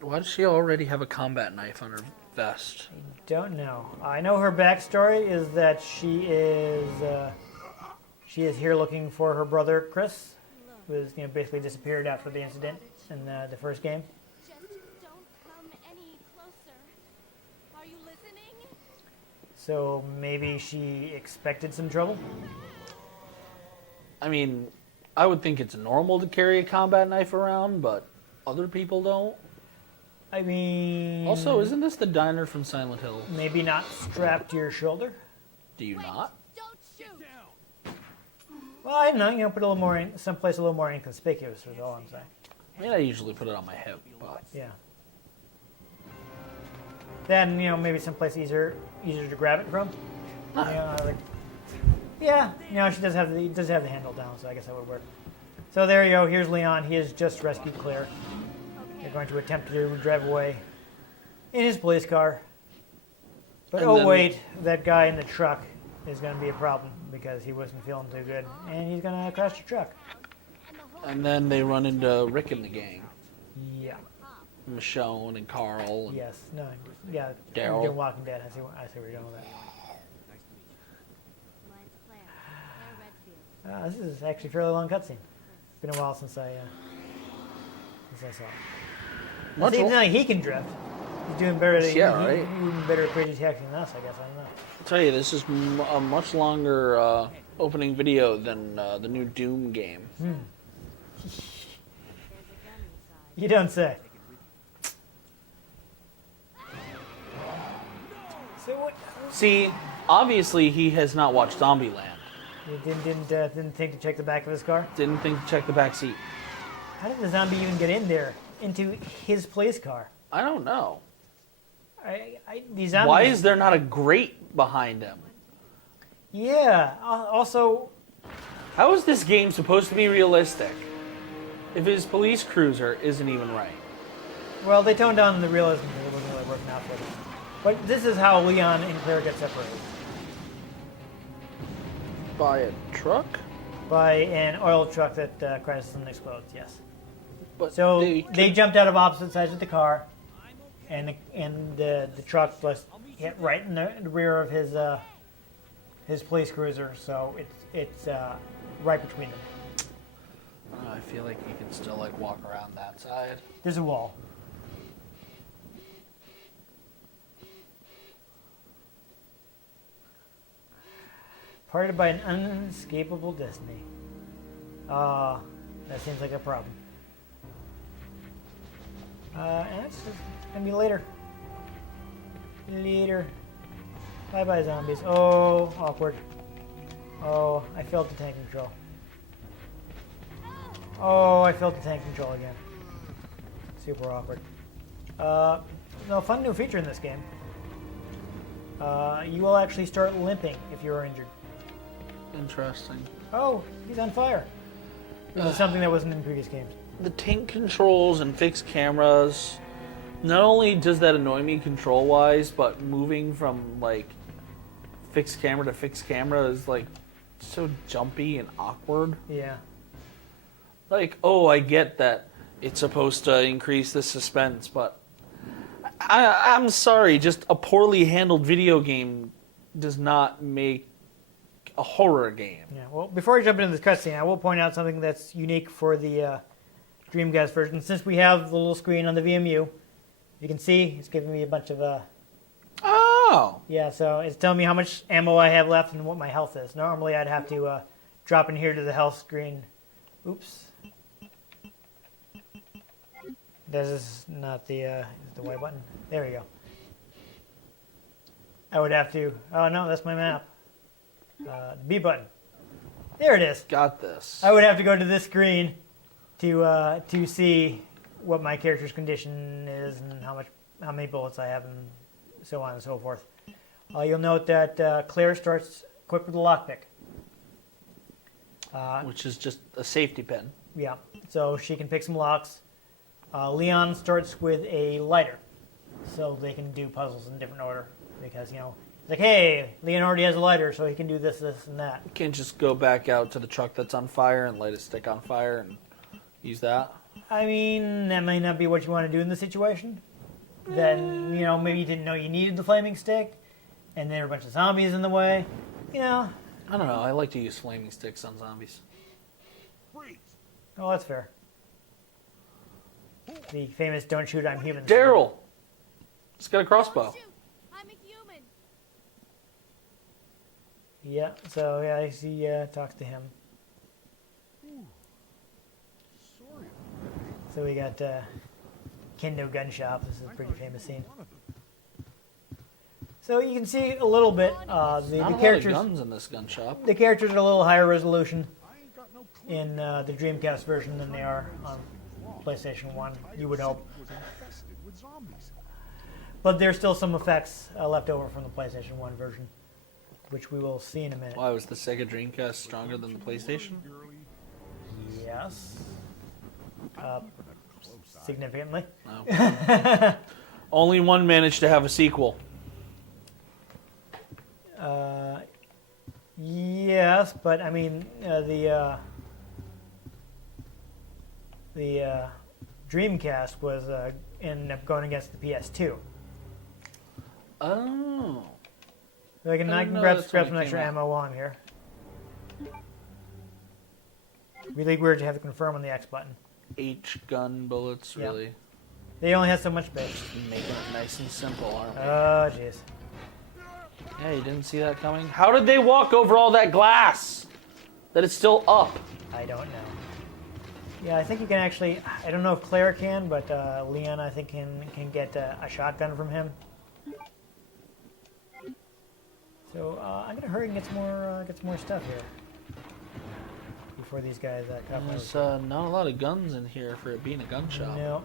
Why does she already have a combat knife on her vest? Don't know. I know her backstory is that she is here looking for her brother Chris, who was basically disappeared after the incident in the first game. Just don't come any closer. Are you listening? So maybe she expected some trouble. I mean, I would think it's normal to carry a combat knife around, but other people don't. I mean, Also, isn't this the diner from Silent Hill? maybe not strapped to your shoulder. Do you not? Don't shoot. Well, I don't know. Put a little more in someplace a little more inconspicuous. Is all I'm saying. I mean, I usually put it on my hip, but Yeah. Then maybe someplace easier to grab it from. She does have the handle down, so I guess that would work. So there you go. Here's Leon. He has just rescued Claire. They're going to attempt to drive away in his police car. But And then- wait, that guy in the truck is going to be a problem because he wasn't feeling too good, and he's going to crash the truck. and then they run into Rick and the gang, Yeah. Michonne and Carl. And Yes. No. Yeah. Daryl. You're doing Walking Dead. I see where you're going with that. Mine's Claire. Claire Redfield. This is actually a fairly long cutscene. It's been a while since I saw it. Much Seems lo- like he can drift. He's doing better than Yeah, right. even better at crazy taxi than us, I guess. I don't know. I'll tell you, this is a much longer opening video than the new Doom game. There's a gun inside. You don't say. So what? See, obviously he has not watched Zombieland. You didn't think to check the back of his car? Didn't think to check the back seat. How did the zombie even get in there into his police car? I don't know. These zombies. Why is there not a grate behind him? Yeah. Also, How is this game supposed to be realistic if his police cruiser isn't even right? well, they toned down the realism because it wasn't really working out for them. But this is how Leon and Claire get separated. By a truck? By an oil truck that crashes and explodes, yes. But So they they could- jumped out of opposite sides of the car, and the truck just hit right in the rear of his police cruiser. So it's right between them. I feel like you can still like walk around that side. There's a wall. Parted by an unescapable destiny. That seems like a problem. And that's just gonna be later. Later. Bye bye, zombies. Oh, awkward. Oh, I failed the tank control. Oh, I failed the tank control again. Super awkward. No, fun new feature in this game. You will actually start limping if you are injured. Interesting. Oh, he's on fire. This is something that wasn't in previous games. The tank controls and fixed cameras. Not only does that annoy me control-wise, but moving from like fixed camera to fixed camera is like so jumpy and awkward. Yeah. Like, oh, I get that it's supposed to increase the suspense, but I'm sorry, just a poorly handled video game does not make a horror game. Yeah. Well, before I jump into this cutscene, I will point out something that's unique for the Dreamcast version. Since we have the little screen on the VMU, you can see it's giving me a bunch of Oh! yeah. So it's telling me how much ammo I have left and what my health is. Normally, I'd have to drop in here to the health screen. Oops. This is not the Y button. There we go. I would have to. Oh no, that's my map. The B button. There it is. Got this. I would have to go to this screen to see what my character's condition is and how many bullets I have and so on and so forth. You'll note that Claire starts equipped with a lockpick. Which is just a safety pin. Yeah, so she can pick some locks. Leon starts with a lighter, so they can do puzzles in different order because it's like, hey, Leon already has a lighter, so he can do this, this, and that. You can't just go back out to the truck that's on fire and light a stick on fire and use that. I mean, that may not be what you want to do in the situation. Then, maybe you didn't know you needed the flaming stick, and there were a bunch of zombies in the way. I don't know. I like to use flaming sticks on zombies. Oh, that's fair. The famous "Don't shoot, I'm human." Daryl! He's got a crossbow. Don't shoot. I'm a human. Yeah, so yeah, he talks to him. So we got Kendo Gun Shop. This is a pretty famous scene. So you can see a little bit the Not a characters. lot of guns in this gun shop. The characters are a little higher resolution in the Dreamcast version than they are on PlayStation 1, you would hope. But there's still some effects left over from the PlayStation 1 version, which we will see in a minute. Why, was the Sega Dreamcast stronger than the PlayStation? Yes. Significantly. No. Only one managed to have a sequel. Yes, but I mean the Dreamcast was ended up going against the PS2. Oh. So I can know grab that's when some it extra came out. ammo while I'm here. Really weird to have to confirm on the X button. H-gun bullets, Yeah. really. They only have so much space. Making it nice and simple, aren't we? Oh, jeez. Yeah, you didn't see that coming? How did they walk over all that glass? That it's still up. I don't know. Yeah, I think you can actually. I don't know if Claire can, but Leon, I think, can get a shotgun from him. So I'm gonna hurry and get some more stuff here before these guys come. There's not a lot of guns in here for it being a gun shop. No.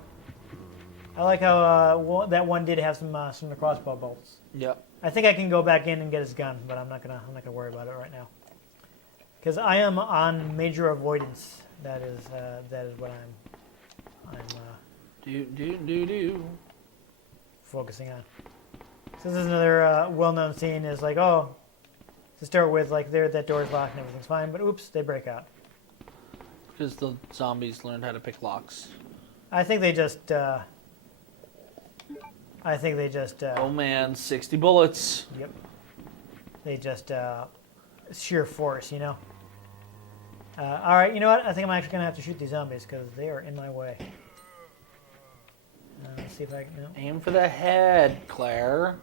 I like how that one did have some of the crossbow bolts. Yep. I think I can go back in and get his gun, but I'm not gonna worry about it right now. Because I am on major avoidance. That is what I'm focusing on. So this is another well-known scene. Is like, oh, to start with, like that door's locked and everything's fine, but oops, they break out. Because the zombies learned how to pick locks. I think they just. Oh man, 60 bullets. Yep. They just sheer force, All right, you know what? I think I'm actually gonna have to shoot these zombies because they are in my way. Let's see if I can. No. Aim for the head, Claire.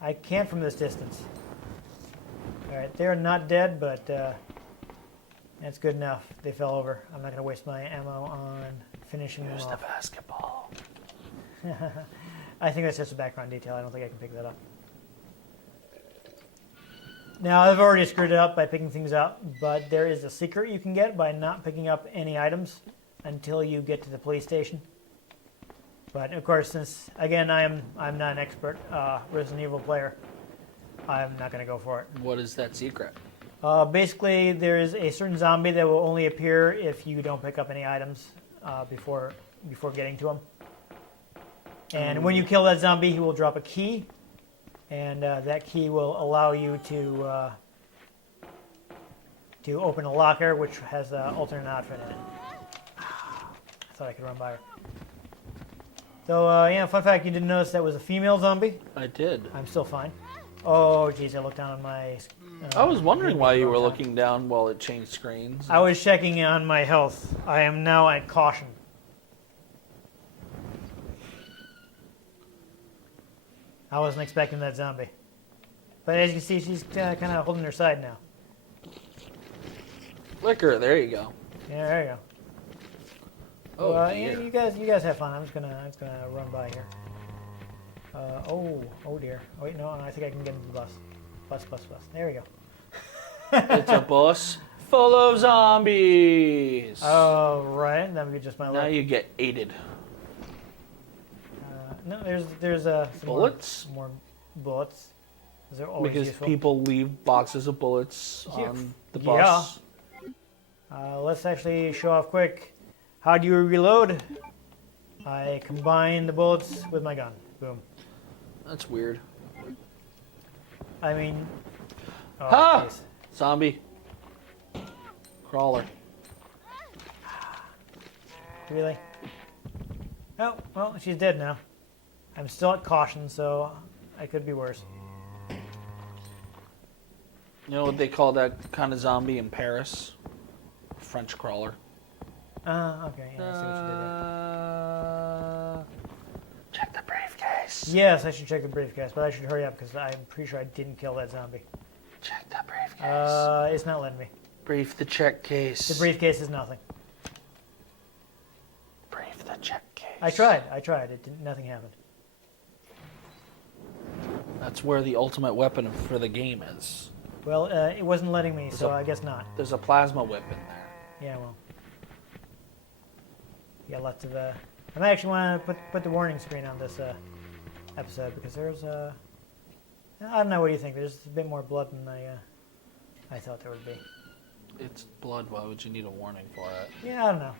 I can't from this distance. All right, they're not dead, but that's good enough. They fell over. I'm not gonna waste my ammo on finishing them Where's the off. basketball? I think that's just a background detail. I don't think I can pick that up. Now, I've already screwed it up by picking things up, but there is a secret you can get by not picking up any items until you get to the police station. But, of course, since, again, I'm not an expert Resident Evil player, I'm not going to go for it. What is that secret? Basically, there's a certain zombie that will only appear if you don't pick up any items before getting to him. And when you kill that zombie, he will drop a key, and that key will allow you to open a locker, which has an alternate outfit in it. I thought I could run by her. So, yeah, fun fact, you didn't notice that was a female zombie? I did. I'm still fine. Oh, jeez, I looked down on my... I was wondering why you were looking down while it changed screens. I was checking on my health. I am now at caution. I wasn't expecting that zombie. But as you can see, she's kind of holding her side now. Liquor, there you go. Yeah, there you go. Oh, yeah, dear. you guys have fun. I'm just gonna run by here. Oh dear. Oh, wait, no, I think I can get into the bus. Bus. There we go. It's a bus full of zombies. Oh, right. That would be just my luck. Now you get aided. No, there's some Bullets? More bullets. They're always Because useful. people leave boxes of bullets Yeah. on the bus. Let's actually show off quick. How do you reload? I combine the bullets with my gun. Boom. That's weird. I mean... Oh, Ha! jeez. Zombie. Crawler. Really? Oh, well, she's dead now. I'm still at caution, so I could be worse. You know what they call that kind of zombie in Paris? French crawler. Okay, yeah, I see what you did there. Check the briefcase. Yes, I should check the briefcase, but I should hurry up because I'm pretty sure I didn't kill that zombie. Check the briefcase. It's not letting me. Brief the check case. The briefcase is nothing. Brief the check case. I tried. It didn't. Nothing happened. That's where the ultimate weapon for the game is. Well, it wasn't letting me, so a- I guess not. There's a plasma whip in there. Yeah, well. Yeah, lots of. I might actually want to put the warning screen on this episode because there's I don't know. What do you think? There's a bit more blood than I thought there would be. It's blood. Why would you need a warning for it? Yeah, I don't know.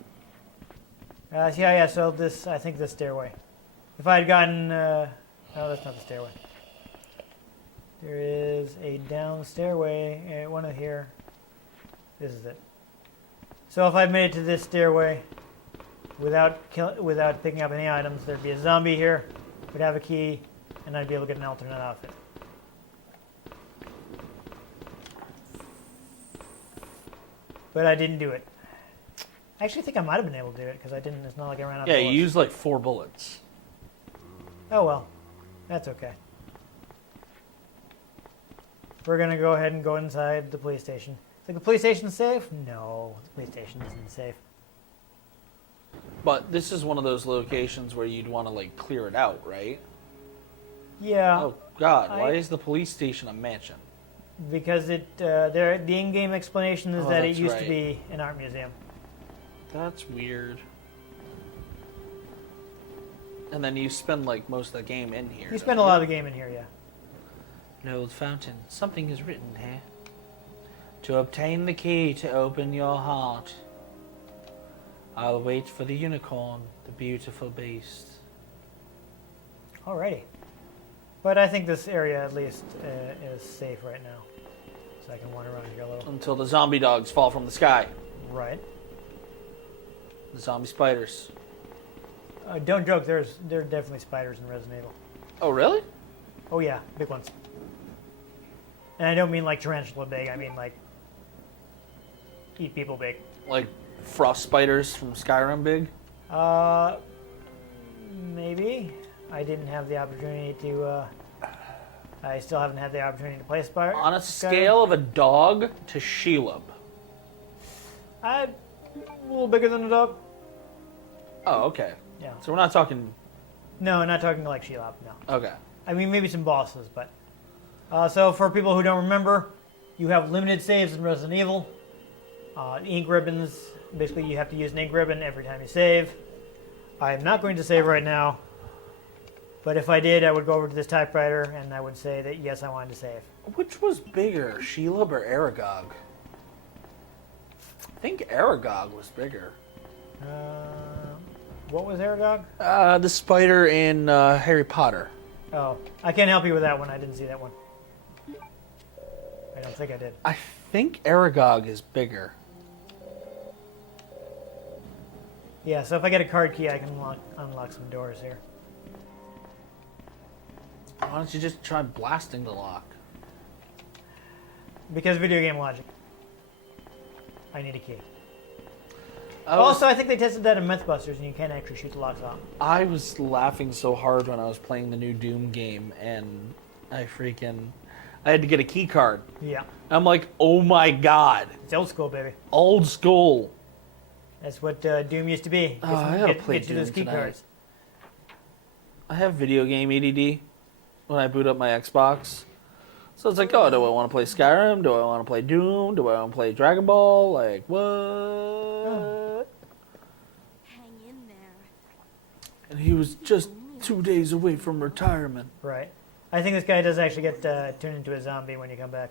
Yeah. So this, I think, the stairway. If I had gotten, no, that's not the stairway. There is a down stairway. One of here. This is it. So if I made it to this stairway without picking up any items, there'd be a zombie here. Would have a key, and I'd be able to get an alternate outfit. But I didn't do it. I actually think I might have been able to do it because I didn't. It's not like I ran out of Yeah, bullets. you used like 4 bullets. Oh well, that's okay. We're gonna go ahead and go inside the police station. Is the police station safe? No, the police station isn't safe. But this is one of those locations where you'd want to like clear it out, right? Yeah, Oh God, why I- is the police station a mansion? because the in-game explanation is Oh, that it that's used to right. be an art museum. That's weird. And then you spend like most of the game in here. You spend a lot of the game in here, yeah. An old fountain. Something is written here. To obtain the key to open your heart, I'll wait for the unicorn, the beautiful beast. Alrighty. But I think this area at least is safe right now, so I can wander around here a little. Until the zombie dogs fall from the sky. Right. The zombie spiders. Don't joke. There are definitely spiders in Resident Evil. Oh, really? Oh yeah, big ones. And I don't mean like tarantula big. I mean like eat people big. Like frost spiders from Skyrim big? Maybe. I didn't have the opportunity to. I still haven't had the opportunity to play Spire. On a scale of a dog to Shelob. A little bigger than a dog. Oh, okay. Yeah. So we're not talking... No, not talking like Shelob. No. Okay. I mean maybe some bosses, but. So for people who don't remember, you have limited saves in Resident Evil. Ink ribbons. Basically, you have to use an ink ribbon every time you save. I'm not going to save right now. But if I did, I would go over to this typewriter and I would say that yes, I wanted to save. Which was bigger, Shelob or Aragog? I think Aragog was bigger. What was Aragog? The spider in Harry Potter. Oh, I can't help you with that one. I didn't see that one. I don't think I did. I think Aragog is bigger. Yeah, so if I get a card key, I can unlock some doors here. Why don't you just try blasting the lock? Because video game logic. I need a key. I was, Also, I think they tested that in Mythbusters, and you can't actually shoot the locks off. I was laughing so hard when I was playing the new Doom game, and I had to get a key card. Yeah. I'm like, oh my god, It's old school, baby. old school. That's what Doom used to be. Oh, I gotta play get to those Doom key tonight. cards. I have video game ADD when I boot up my Xbox. So it's like, oh, do I want to play Skyrim? Do I want to play Doom? Do I want to play Dragon Ball? Like, what? Hang in there. And he was just 2 days away from retirement. Right. I think this guy does actually get turned into a zombie when you come back.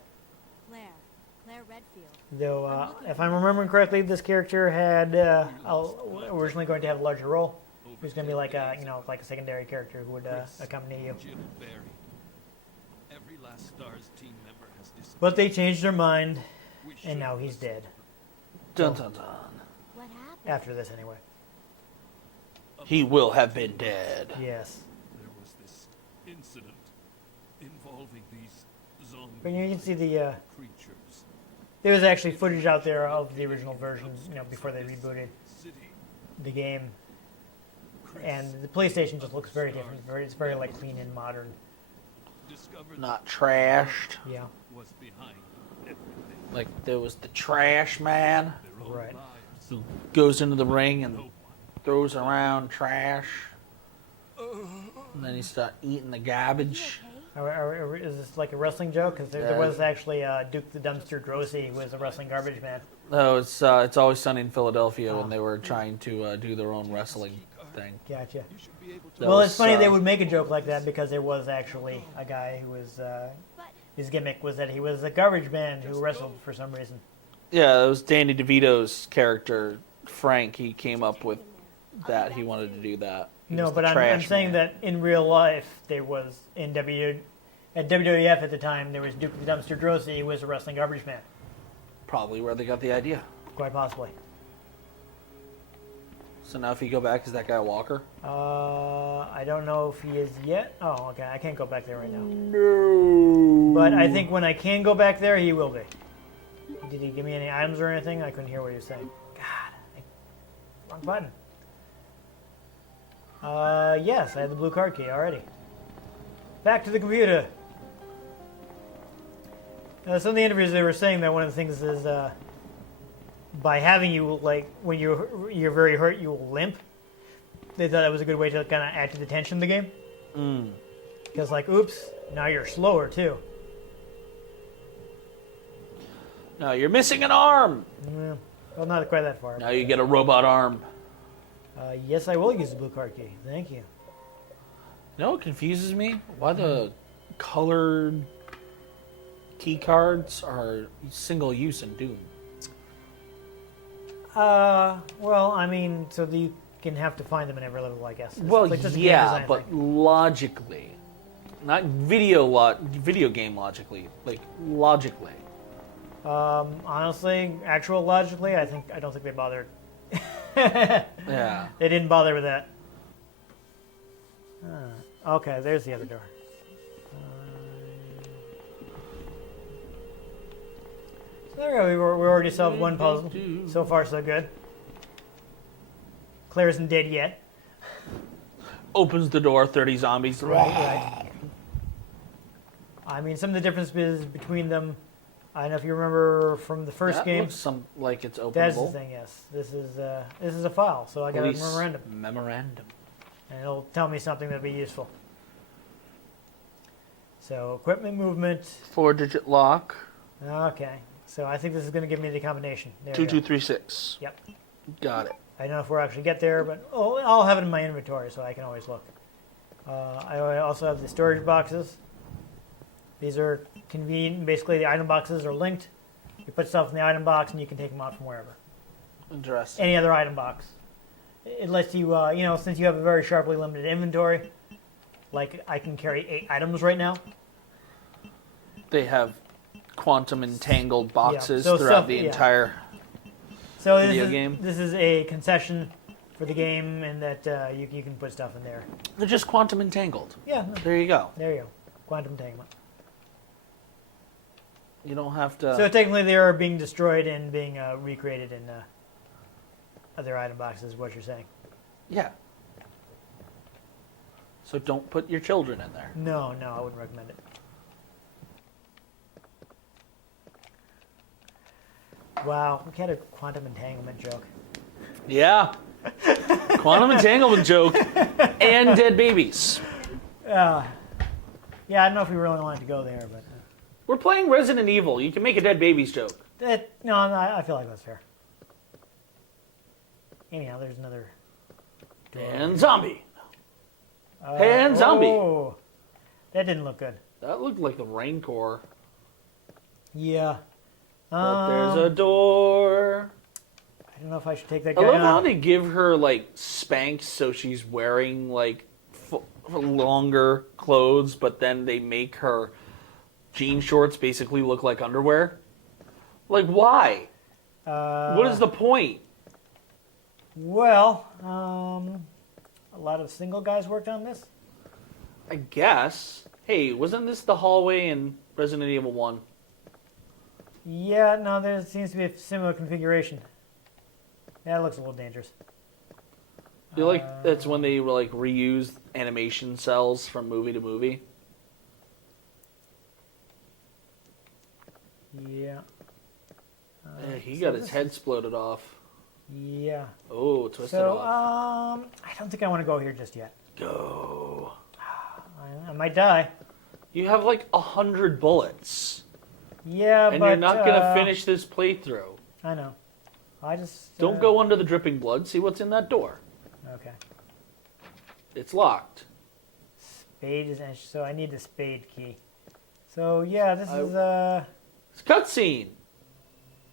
Claire Redfield. Though, if I'm remembering correctly, this character had originally going to have a larger role. He was going to be like a, like a secondary character who would accompany you. Jim Barry. Every last Stars team member has disappeared. But they changed their mind, We and should now have he's dead. Dun dun dun. What happened? After this, anyway. He will have been dead. Yes. There was this incident involving these zombie But you can see the creatures. there was actually footage out there of the original version, before they rebooted City. the game, Chris and the PlayStation just looks very different. It's very like clean and modern. discovered Not trashed. Yeah. was behind everything. Like, there was the trash man. Their own Right. lives. Goes into the ring and No one. throws around trash. And then he starts eating the garbage. Is this like a wrestling joke? Because there was actually Duke the Dumpster Drosy, who was a wrestling garbage man. No, it's Always Sunny in Philadelphia when Oh. they were trying to do their own wrestling thing. Gotcha. You should be able to. That Well, was, it's funny they would make a joke like that because there was actually a guy who was But his gimmick was that he was a garbage man who wrestled for some reason. Yeah, it was Danny DeVito's character, Frank. He came up with that. He wanted to do that. He No, was the but I'm trash saying man. that in real life there was at WWF at the time there was Duke the Dumpster Drosy, who was a wrestling garbage man, Probably where they got the idea. quite possibly. So now if you go back, is that guy Walker? I don't know if he is yet. Oh, okay, I can't go back there right now. No. But I think when I can go back there, he will be. Did he give me any items or anything? I couldn't hear what he was saying. Wrong button. Yes, I had the blue card key already. Back to the computer. Some of the interviews they were saying that one of the things is by having you, like, when you're very hurt, you will limp. They thought that was a good way to kind of add to the tension in the game. Because, like, oops, now you're slower too. No, you're missing an arm. Yeah, well, not quite that far. Now you get a robot arm. Yes, I will use the blue card key. Thank you. You know what confuses me? Why the colored key cards are single use in Doom. Well, I mean, so that you can have to find them in every level, I guess. It's Well, like just a game yeah, design but thing. logically, not video game logically, like logically. Honestly, actual logically, I don't think they bothered. Yeah. They didn't bother with that. Okay, there's the other door. So there we go. We already solved one puzzle. So far, so good. Claire isn't dead yet. Opens the door, 30 zombies. Right. I mean, some of the differences between them. I don't know if you remember from the first That game. looks like it's openable. That's the thing. Yes, this is a file, so I got a Police memorandum, and it'll tell me something that'll be useful. So equipment movement. 4-digit lock. Okay, so I think this is going to give me the combination. There we go. 2236. Yep. Got it. I don't know if we'll actually get there, but I'll have it in my inventory, so I can always look. I also have the storage boxes. These are convenient. Basically, the item boxes are linked. You put stuff in the item box, and you can take them out from wherever. Interesting. Any other item box. It lets you, since you have a very sharply limited inventory, like I can carry 8 items right now. They have quantum entangled boxes So throughout the entire video game. This is a concession for the game, and that you can put stuff in there. They're just quantum entangled. Yeah. There you go. There you go. Quantum entanglement. You don't have to. So technically, they are being destroyed and being recreated in other item boxes. Is what you're saying? Yeah. So don't put your children in there. No, I wouldn't recommend it. Wow, we had a quantum entanglement joke. Yeah. Quantum entanglement joke and dead babies. Yeah, I don't know if we really wanted to go there, but We're playing Resident Evil. You can make a dead babies joke. no, I feel like that's fair. Anyhow, there's another door. And zombie. And zombie. Oh, that didn't look good. That looked like the Rancor. Yeah. But there's a door. I don't know if I should take that I guy love how on. they give her like Spanx so she's wearing like longer clothes, but then they make her jean shorts basically look like underwear. Like, why? What is the point? Well, a lot of single guys worked on this. I guess. Hey, wasn't this the hallway in Resident Evil 1? Yeah, no, there seems to be a similar configuration. Yeah, it looks a little dangerous. I feel like that's when they like reuse animation cells from movie to movie. Yeah. Yeah, he so got his this head exploded off. Yeah. Oh, twisted So, off. I don't think I want to go here just yet. Go. I might die. You have like 100 bullets. Yeah, And but you're not going to finish this playthrough. I know. I just Don't go under the dripping blood. See what's in that door. Okay. It's locked. Spade is so I need the spade key. So yeah, this It's a cutscene.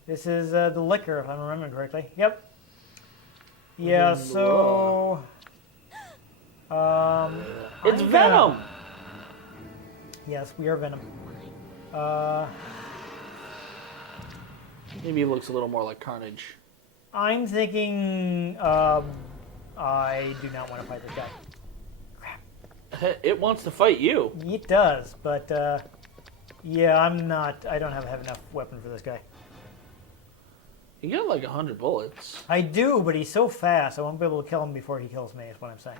is the liquor, if I'm remembering correctly. Yep. Yeah. So. It's Venom. Yes, we are Venom. Maybe it looks a little more like Carnage. I'm thinking. I do not want to fight this guy. It wants to fight you. It does, but yeah, I'm not. I don't have enough weapon for this guy. You got like 100 bullets. I do, but he's so fast. I won't be able to kill him before he kills me. Is what I'm saying.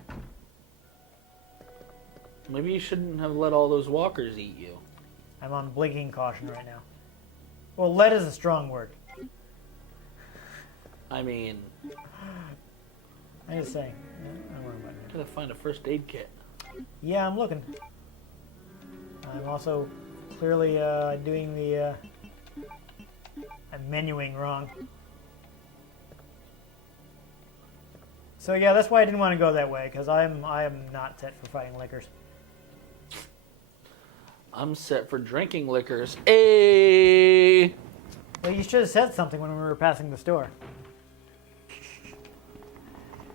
Maybe you shouldn't have let all those walkers eat you. I'm on blinking caution right now. Well, lead is a strong word. I mean, I'm just saying. I'm worried about it. gotta find a first aid kit. Yeah, I'm looking. I'm also clearly doing the. I'm menuing wrong. So yeah, that's why I didn't want to go that way, because I am not set for fighting liquors. I'm set for drinking liquors. Hey! Well, you should have said something when we were passing the store.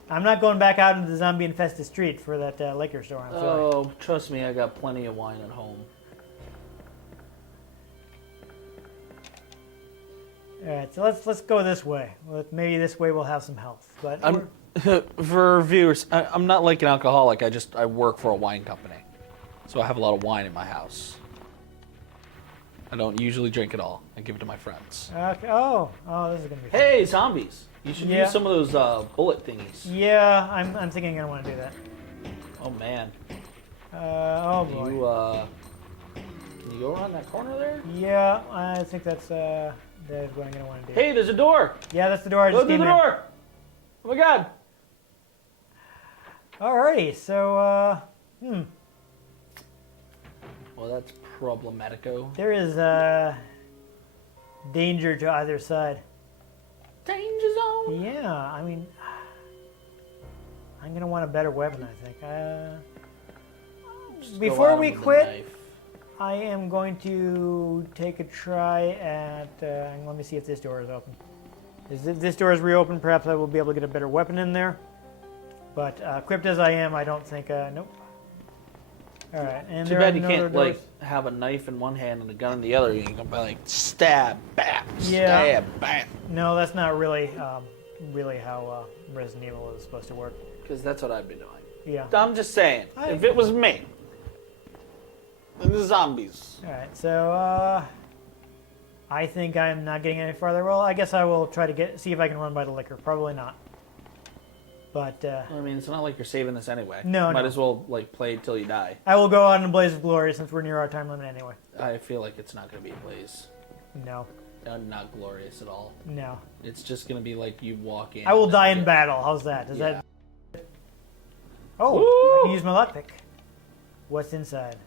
I'm not going back out into the zombie-infested street for that liquor store. I'm sorry. Oh, trust me, I got plenty of wine at home. All right, so let's go this way. Maybe this way we'll have some health. But For viewers, I'm not like an alcoholic. I work for a wine company, so I have a lot of wine in my house. I don't usually drink it all. I give it to my friends. okay. Oh, this is gonna be. Hey, zombies! You should Yeah. use some of those bullet thingies. Yeah, I'm thinking I want to do that. Oh man, Oh boy. can you go around that corner there? Yeah, I think that's what I'm gonna want to do. Hey, there's a door. Yeah, that's the door I Go just through came the in. door. Oh my god. Alrighty, so Well, that's problematico. there is danger to either side. Danger zone. Yeah, I mean, I'm gonna want a better weapon, I think. Just go Before at 'em we with the quit, knife. I am going to take a try at. Let me see if this door is open. If this door is reopened, perhaps I will be able to get a better weapon in there. But equipped as I am, I don't think. Nope. All right, and Too there bad are you no can't other doors. like have a knife in one hand and a gun in the other. You can be like stab, bam, Yeah. stab, bam. No, that's not really how Resident Evil is supposed to work. Because that's what I'd be doing. Yeah. I'm just saying, if it was me, and the zombies. All right, so I think I'm not getting any farther. Well, I guess I will try to see if I can run by the liquor. Probably not. But I mean, it's not like you're saving this anyway. No, Might no. as well like play till you die. I will go out in a blaze of glory since we're near our time limit anyway. I feel like it's not going to be a blaze. No, Not glorious at all. no. It's just going to be like you walk in. I will and die in get- battle. How's that? Does Yeah. that? Oh, Woo! I can use my lockpick. What's inside?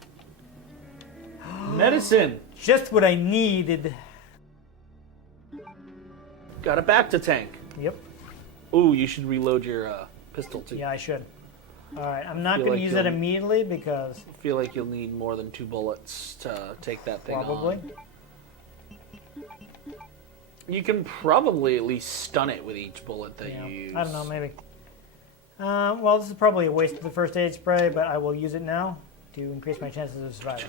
Medicine. Just what I needed. Got a back to tank. Yep. Ooh, you should reload your pistol too. Yeah, I should. All right, I'm not Feel going like to use that you'll- immediately because I feel like you'll need more than 2 bullets to take that thing probably. on. You can probably at least stun it with each bullet that Yeah, you use. I don't know, maybe. Well, this is probably a waste of the first aid spray, but I will use it now to increase my chances of surviving.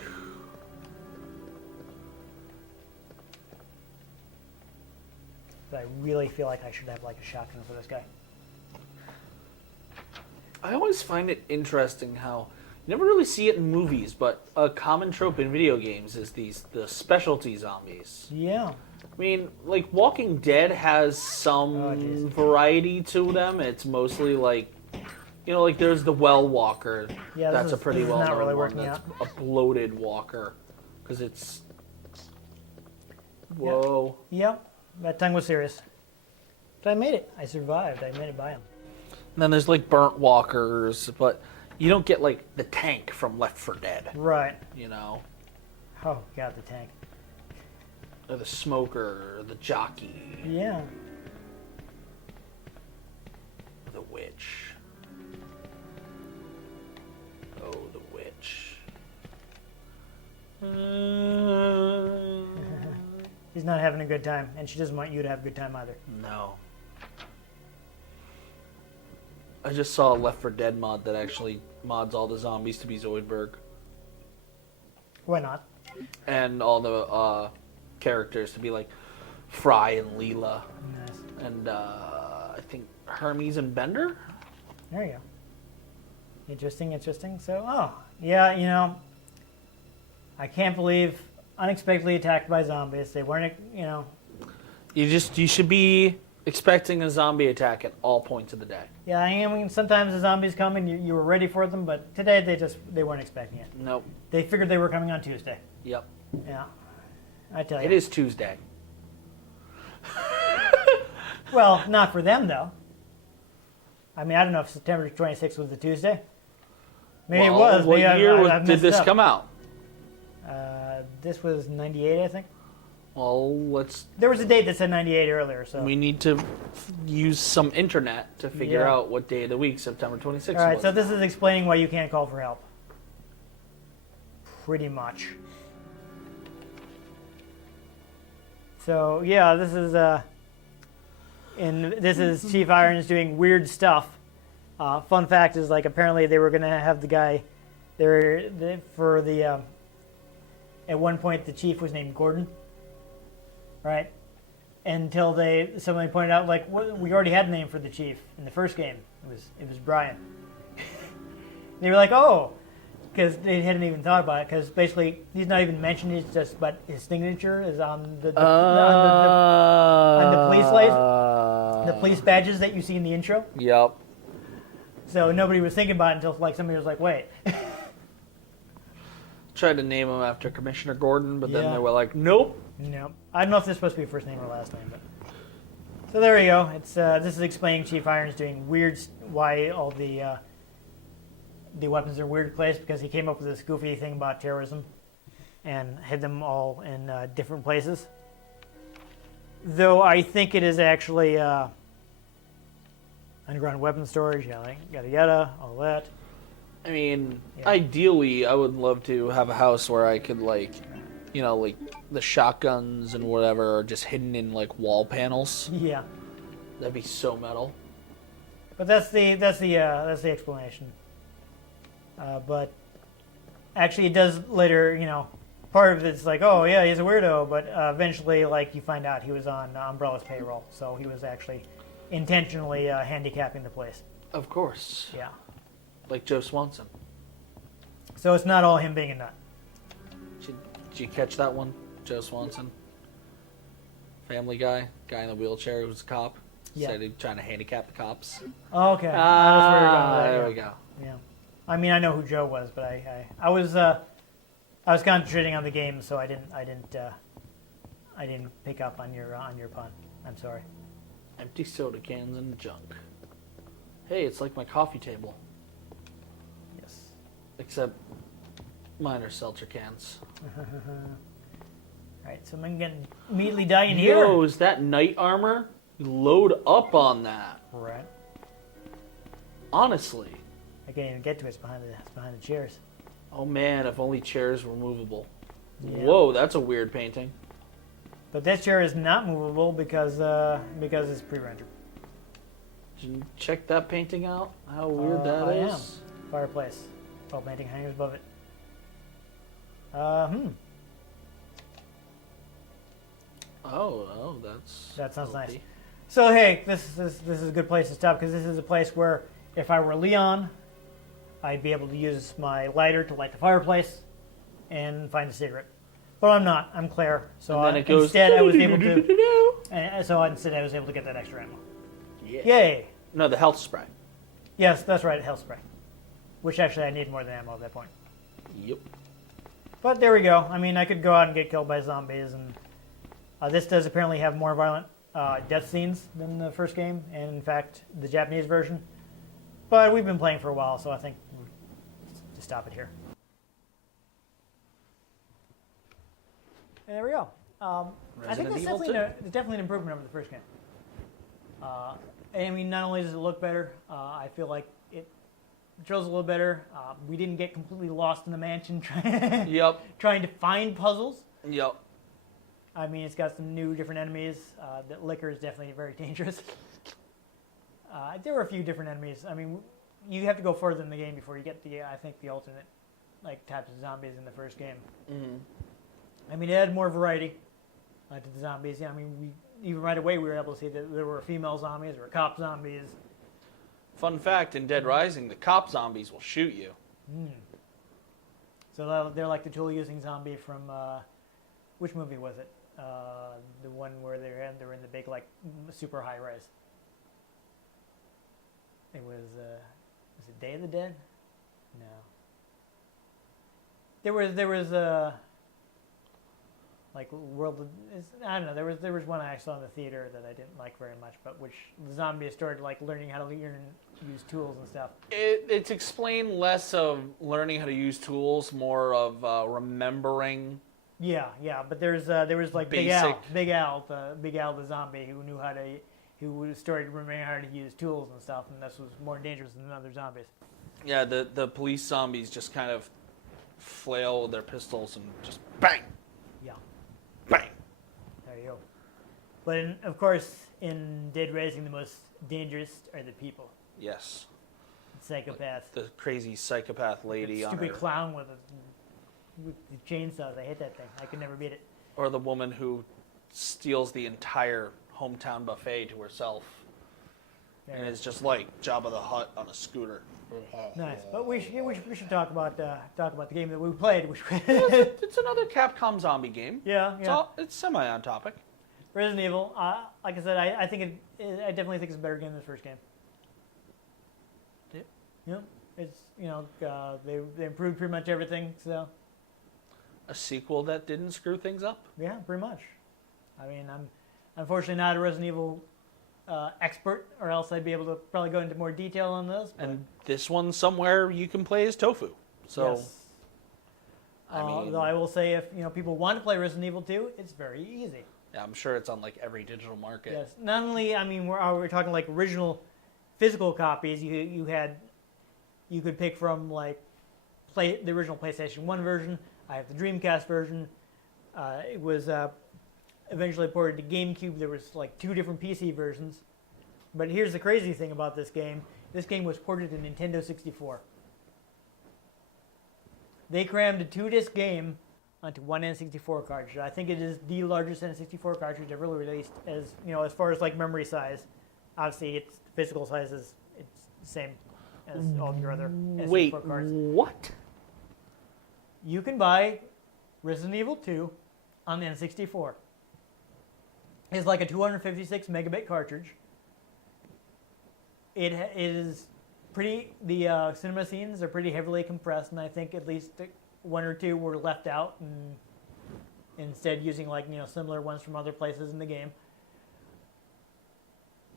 But I really feel like I should have like a shotgun for this guy. I always find it interesting how you never really see it in movies, but a common trope in video games is the specialty zombies. Yeah. I mean, like Walking Dead has some Oh, jeez. variety to them. It's mostly like, you know, like there's the well walker. Yeah, That's this a is- pretty this is well not known really one. working That's out. a bloated walker because it's. Yeah. Whoa. Yep. That tongue was serious. But I made it. I survived. I made it by him. And then there's like burnt walkers, but you don't get like the tank from Left 4 Dead, Right. you know, Oh, God, the tank. or the smoker, or the jockey, Yeah. the witch. Oh, the witch. He's not having a good time, and she doesn't want you to have a good time either. No. I just saw a Left 4 Dead mod that actually mods all the zombies to be Zoidberg. Why not? And all the characters to be like Fry and Leela. Nice. And I think Hermes and Bender? There you go. Interesting, interesting. So, oh, yeah, you know, I can't believe unexpectedly attacked by zombies. They weren't, you know. You should be expecting a zombie attack at all points of the day. Yeah, I mean, sometimes the zombies come and you were ready for them, but today they weren't expecting it. Nope. They figured they were coming on Tuesday. Yep. Yeah, I tell you. It is Tuesday. Well, not for them though. I mean, I don't know if September 26th was the Tuesday. Maybe it was. What Maybe year I've did messed this up. come out? This was 98, I think. Well, let's. There was a date that said 98 earlier, so. We need to use some internet to figure Yeah. out what day of the week September 26th All right, was. so this is explaining why you can't call for help. Pretty much. So yeah, this is Chief Irons doing weird stuff. Fun fact is, like, apparently they were gonna have the guy. At one point the chief was named Gordon, right? Until somebody pointed out, like, we already had a name for the chief in the first game. It was Brian. They were like, oh, because they hadn't even thought about it. Because basically, he's not even mentioned. It's just, but his signature is on the police lights, the police badges that you see in the intro. Yep. So nobody was thinking about it until like somebody was like, wait. Tried to name him after Commissioner Gordon, but then Yeah. they were like, nope. No, I don't know if this is supposed to be first name or last name, but so there we go. It's this is explaining Chief Irons doing why all the weapons are in weird place, because he came up with this goofy thing about terrorism and hid them all in different places. Though I think it is actually underground weapon storage, yada yada, all that. I mean, Yeah. ideally, I would love to have a house where I could like, like the shotguns and whatever are just hidden in like wall panels. Yeah. That'd be so metal. But that's the explanation. But actually, it does later. Part of it's like, oh yeah, he's a weirdo. But eventually, like you find out he was on Umbrella's payroll, so he was actually intentionally handicapping the place. Of course. Yeah. Like Joe Swanson. So it's not all him being a nut. Did you catch that one, Joe Swanson? Family Guy in the wheelchair who's a cop. Yeah. Said he's trying to handicap the cops. Oh, okay. That's where you're going with that, There yeah. we go. Yeah. I mean, I know who Joe was, but I was concentrating on the game, so I didn't pick up on your pun. I'm sorry. Empty soda cans and junk. Hey, it's like my coffee table. Yes. Except mine are seltzer cans. All right, so I'm gonna immediately die in Yo, here. is that knight armor? Load up on that. Right. Honestly. I can't even get to it. It's behind the chairs. Oh man, if only chairs were movable. Yeah. Whoa, that's a weird painting. But this chair is not movable because it's pre-rendered. Did you check that painting out? How weird that I is. am. Fireplace. Oh, painting hangers above it. Oh, That sounds nice. healthy. So hey, this is a good place to stop because this is a place where if I were Leon, I'd be able to use my lighter to light the fireplace and find a cigarette. But I'm not. I'm Claire. So And then it goes. instead I was able to. Instead I was able to get that extra ammo. Yeah. Yay! No, the health spray. Yes, that's right. Health spray. Which actually I need more than ammo at that point. Yep. But there we go. I mean, I could go out and get killed by zombies, and this does apparently have more violent death scenes than the first game, and in fact, the Japanese version. But we've been playing for a while, so I think we'll just stop it here. And there we go. I think Resident that's Evil definitely an improvement over the first game. I mean, not only does it look better, I feel like it controls a little better. We didn't get completely lost in the mansion Yep. trying to find puzzles. Yep. I mean, it's got some new different enemies. That liquor is definitely very dangerous. There were a few different enemies. I mean, you have to go further in the game before you get I think the alternate types of zombies in the first game. Mm-hmm. I mean, it had more variety to the zombies. Yeah, I mean, even right away we were able to see that there were female zombies, there were cop zombies. Fun fact, in Dead Rising, the cop zombies will shoot you. So they're like the tool-using zombie from, which movie was it? The one where they're in the big, super high rise. It was it Day of the Dead? No. There was World of, I don't know, there was one I saw in the theater that I didn't like very much, but which the zombies started learning how to use tools and stuff. It's explained less of learning how to use tools, more of remembering. Yeah, but there was Basic. Big Al the zombie who started remembering how to use tools and stuff, and this was more dangerous than other zombies. Yeah, the police zombies just kind of flail with their pistols and just bang, Yeah, bang. there you go. But of course, in Dead Rising, the most dangerous are the people. Yes. Psychopaths. The crazy psychopath lady That on stupid her, clown with the chainsaws. I hate that thing. I could never beat it. or the woman who steals the entire hometown buffet to herself, and There. it's just like Jabba the Hutt on a scooter. Nice. But we should talk about the game that we played, which It's another Capcom zombie game. yeah. It's semi on topic. Resident Evil. Like I said, I think I definitely think it's a better game than the first game. Yeah. It's they improved pretty much everything. So A sequel that didn't screw things up. yeah, pretty much. I mean, I'm unfortunately not a Resident Evil expert, or else I'd be able to probably go into more detail on those. But And this one somewhere you can play as Tofu. So yes. I mean, Though I will say, if people want to play Resident Evil 2, it's very easy. yeah, I'm sure it's on like every digital market. Yes. Not only, I mean, we're talking like original physical copies. You had you could pick from like the original PlayStation 1 version. I have the Dreamcast version. It was eventually ported to GameCube. There was like 2 different PC versions. But here's the crazy thing about this game. This game was ported to Nintendo 64. They crammed a 2-disc game onto one N64 cartridge. I think it is the largest N64 cartridge ever released. As you know, as far as like memory size, obviously its physical size is it's the same as all your other Wait, N64 cards. what? You can buy Resident Evil 2 on the N64. It's like a 256 megabit cartridge. It is pretty. The cinema scenes are pretty heavily compressed, and I think at least 1 or 2 were left out, and instead using like similar ones from other places in the game.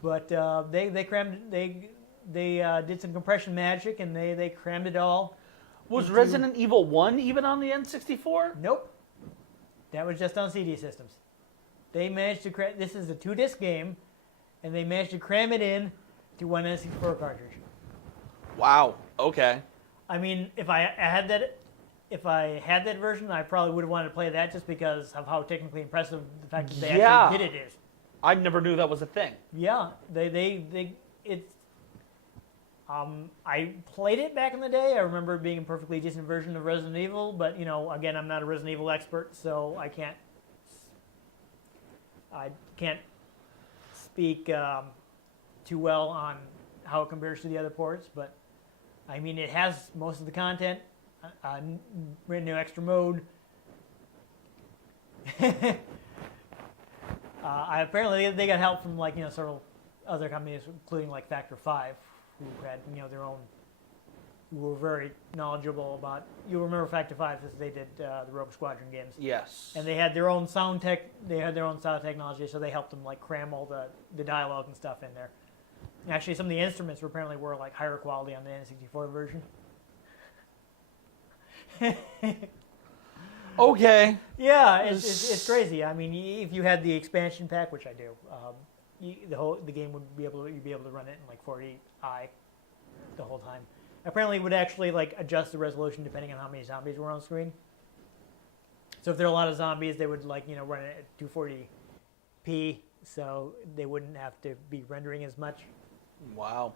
But they crammed they did some compression magic, and they crammed it all. Was Resident Evil 1 even on the N64? Nope. That was just on CD systems. They managed to cram. This is a 2-disc game, and they managed to cram it in to one N64 cartridge. Wow. Okay. I mean, if I had that version, I probably would have wanted to play that just because of how technically impressive the fact that they actually did it is. I never knew that was a thing. Yeah, I played it back in the day. I remember it being a perfectly decent version of Resident Evil, but again, I'm not a Resident Evil expert, so I can't speak too well on how it compares to the other ports. But I mean, it has most of the content, brand new extra mode. Apparently, they got help from like several other companies, including like Factor 5, who had their own, who were very knowledgeable about. You'll remember Factor 5 because they did the Rogue Squadron games. Yes. And they had their own sound tech. They had their own sound technology, so they helped them like cram all the dialogue and stuff in there. Actually, some of the instruments apparently were like higher quality on the N64 version. Okay. Yeah, it's crazy. I mean, if you had the expansion pack, which I do, the game would be able to run it in like 40i the whole time. Apparently, it would actually like adjust the resolution depending on how many zombies were on screen. So if there are a lot of zombies, they would like run it at 240p, so they wouldn't have to be rendering as much. Wow.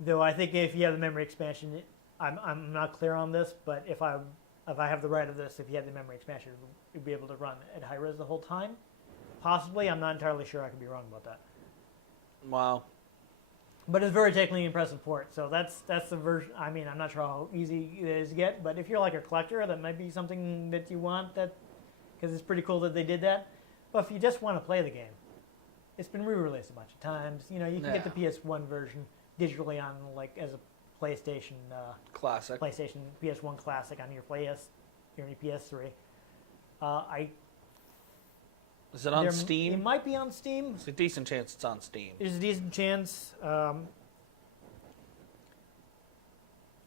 Though I think if you have the memory expansion, I'm not clear on this, but if I have the right of this, if you had the memory expansion, you'd be able to run at high res the whole time. Possibly, I'm not entirely sure. I could be wrong about that. Wow. But it's a very technically impressive port. So that's the version. I mean, I'm not sure how easy it is to get, but if you're like a collector, that might be something that you want. Because it's pretty cool that they did that. But if you just want to play the game, it's been re-released a bunch of times. You can get the PS1 version digitally on like as a PlayStation Classic. PlayStation PS1 Classic on your PS3. Is it on Steam? It might be on Steam. There's a decent chance it's on Steam. There's a decent chance. I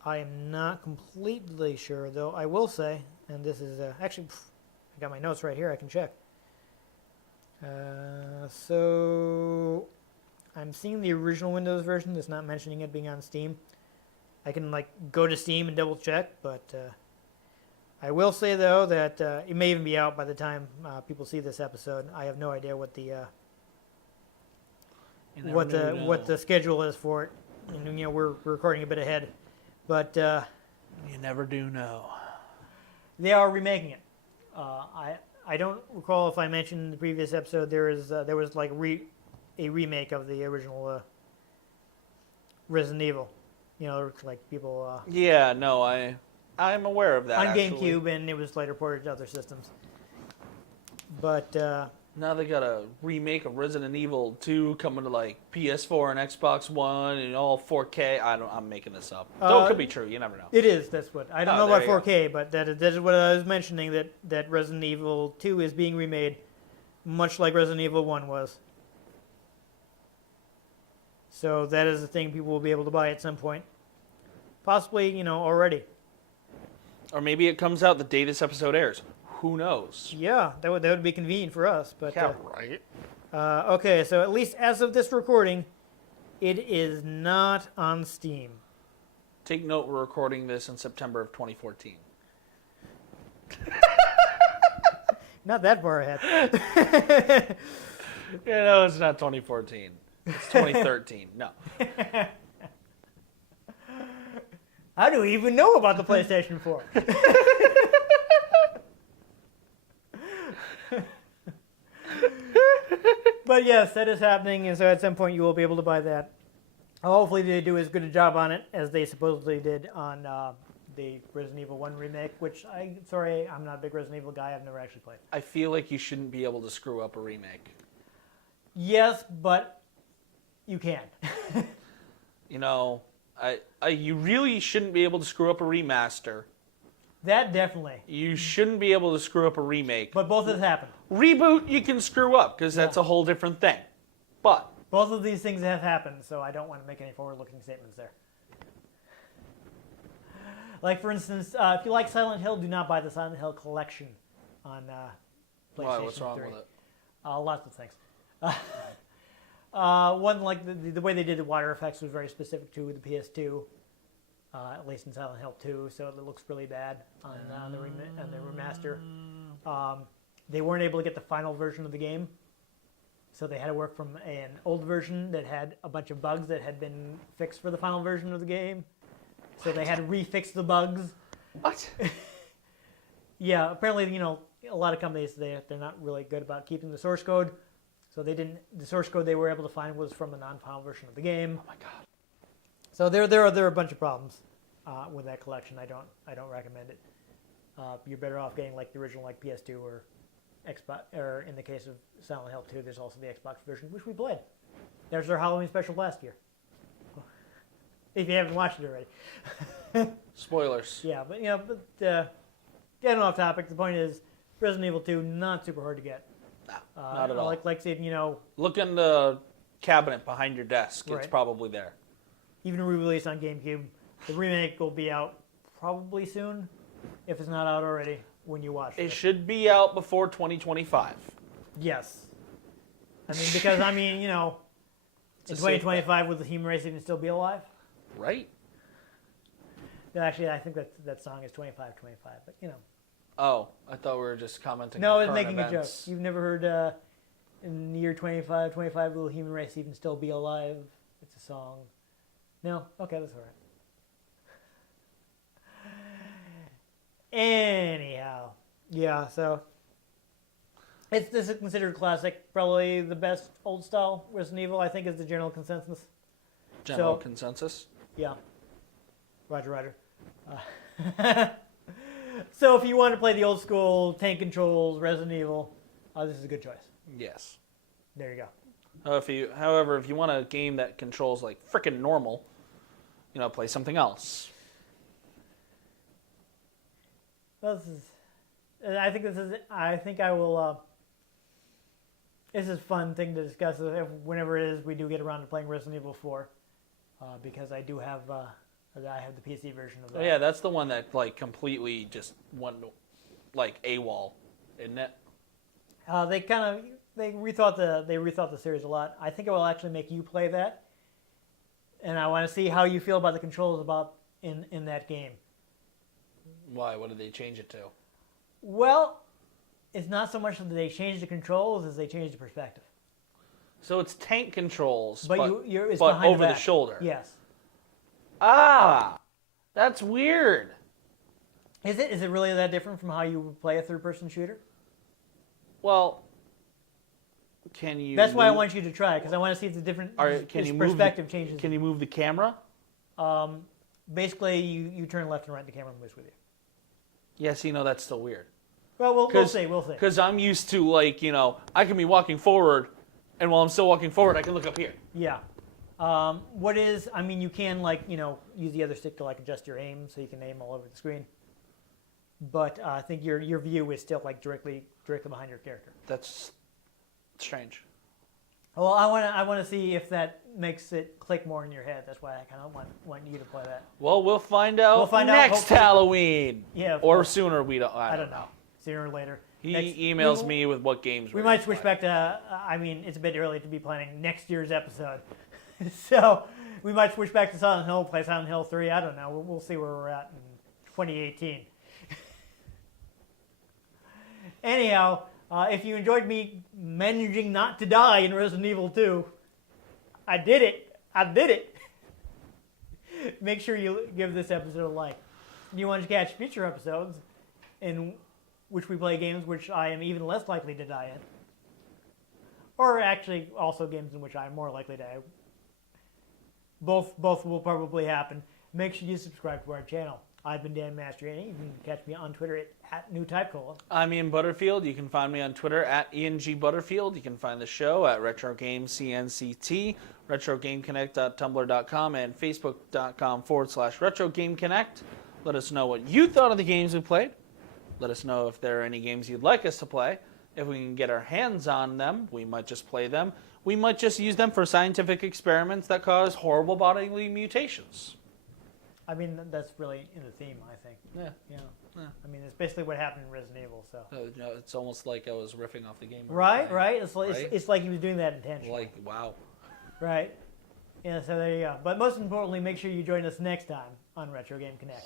am not completely sure, though. I will say, and this is actually, I got my notes right here. I can check. So I'm seeing the original Windows version. It's not mentioning it being on Steam. I can like go to Steam and double check, but I will say though that it may even be out by the time people see this episode. I have no idea what the what the schedule is for it, and we're recording a bit ahead, but you never do know. They are remaking it. I don't recall if I mentioned in the previous episode there was like a remake of the original Resident Evil. Like people. Yeah, no, I'm aware of that. On actually. GameCube, and it was later ported to other systems. But now they got a remake of Resident Evil 2 coming to like PS4 and Xbox One and all 4K. I'm making this up. Though it could be true. You never know. It is. That's what I don't know there about 4K, but that is what I was mentioning. That Resident Evil 2 is being remade, much like Resident Evil 1 was. So that is the thing people will be able to buy at some point. Possibly, already. Or maybe it comes out the day this episode airs. Who knows? Yeah, that would be convenient for us. But Yeah, right. okay, so at least as of this recording, it is not on Steam. Take note, we're recording this in September of 2014. Not that far ahead. Yeah, no, it's not 2014. It's 2013. No. How do we even know about the PlayStation 4? But yes, that is happening, and so at some point you will be able to buy that. Hopefully they do as good a job on it as they supposedly did on the Resident Evil 1 remake, which I'm not a big Resident Evil guy. I've never actually played. I feel like you shouldn't be able to screw up a remake. Yes, but you can. You know, you really shouldn't be able to screw up a remaster. That definitely. You shouldn't be able to screw up a remake. But both have happened. Reboot, you can screw up, because that's a whole different thing. But Both of these things have happened, so I don't want to make any forward-looking statements there. Like, for instance, if you like Silent Hill, do not buy the Silent Hill collection on PlayStation 3. why, what's wrong with it? Lots of things. One, like the way they did the water effects was very specific to the PS2, at least in Silent Hill 2, so it looks really bad on the remaster. They weren't able to get the final version of the game, so they had to work from an old version that had a bunch of bugs that had been fixed for the final version of the game. So they had to refix the bugs. What? Yeah, apparently, a lot of companies, they're not really good about keeping the source code. So the source code they were able to find was from a non-final version of the game. Oh my god. So there are a bunch of problems with that collection. I don't recommend it. You're better off getting like the original like PS2 or Xbox, or in the case of Silent Hill 2, there's also the Xbox version, which we played. There's their Halloween special last year. If you haven't watched it already. Spoilers. Yeah, but getting off topic, the point is Resident Evil 2, not super hard to get. No, not at all. Like saying, Look in the cabinet behind your desk. It's Right. probably there. even re-released on GameCube. The remake will be out probably soon, if it's not out already when you watch it. It should be out before 2025. Yes. Because, in It's a safe 2025, will the human race even still be alive? Right? Actually, I think that song is 2525, but, Oh, I thought we were just commenting No, on it's current making events. a joke. You've never heard, in the year 2525, will the human race even still be alive? It's a song. No? Okay, that's all right. Anyhow, yeah, so this is considered classic. Probably the best old style Resident Evil, I think, is the general consensus. General consensus? Yeah. Roger. So if you want to play the old school tank controls Resident Evil, this is a good choice. Yes. There you go. However, if you want a game that controls like frickin' normal, play something else. Well, I think I will. This is a fun thing to discuss whenever it is we do get around to playing Resident Evil 4, because I do have I have the PC version of that. Oh yeah, that's the one that like completely just went like AWOL, isn't it? They rethought the series a lot. I think I will actually make you play that, and I want to see how you feel about the controls in that game. Why? What did they change it to? Well, it's not so much that they changed the controls as they changed the perspective. So it's tank controls, But it's but behind over the back. shoulder. Yes. Ah, that's weird. Is it really that different from how you would play a third-person shooter? Well, can you? That's why I want you to try, because I want to see if the different perspective changes. Can you move the camera? Basically, you turn left and right, and the camera moves with you. Yeah, see, no, that's still weird. Well, we'll see. Because I'm used to, like, I can be walking forward, and while I'm still walking forward, I can look up here. Yeah. You can, use the other stick to, adjust your aim, so you can aim all over the screen. But I think your view is still, directly behind your character. That's strange. Well, I want to see if that makes it click more in your head. That's why I kind of want you to play that. Well, we'll find out next hopefully. Halloween. Yeah. Or sooner, I don't know. Sooner or later. He emails me with what games we might switch back to, it's a bit early to be planning next year's episode. So We might switch back to Silent Hill, play Silent Hill 3. I don't know. We'll see where we're at in 2018. Anyhow, if you enjoyed me managing not to die in Resident Evil 2, I did it. I did it. Make sure you give this episode a like. If you want to catch future episodes in which we play games which I am even less likely to die in, or actually also games in which I am more likely to die. Both will probably happen. Make sure you subscribe to our channel. I've been Dan Mastriani. You can catch me on Twitter at @NewTypeCola. I'm Ian Butterfield. You can find me on Twitter at IanGButterfield. You can find the show at RetroGameCNCT, RetroGameConnect.tumblr.com, and Facebook.com/RetroGameConnect. Let us know what you thought of the games we played. Let us know if there are any games you'd like us to play. If we can get our hands on them, we might just play them. We might just use them for scientific experiments that cause horrible bodily mutations. I mean, that's really in the theme, I think. Yeah. Yeah. I mean, it's basically what happened in Resident Evil. So. It's almost like I was riffing off the game. Right. It's like he was doing that intentionally. Like, wow. Right. Yeah. So there you go. But most importantly, make sure you join us next time on Retro Game Connect.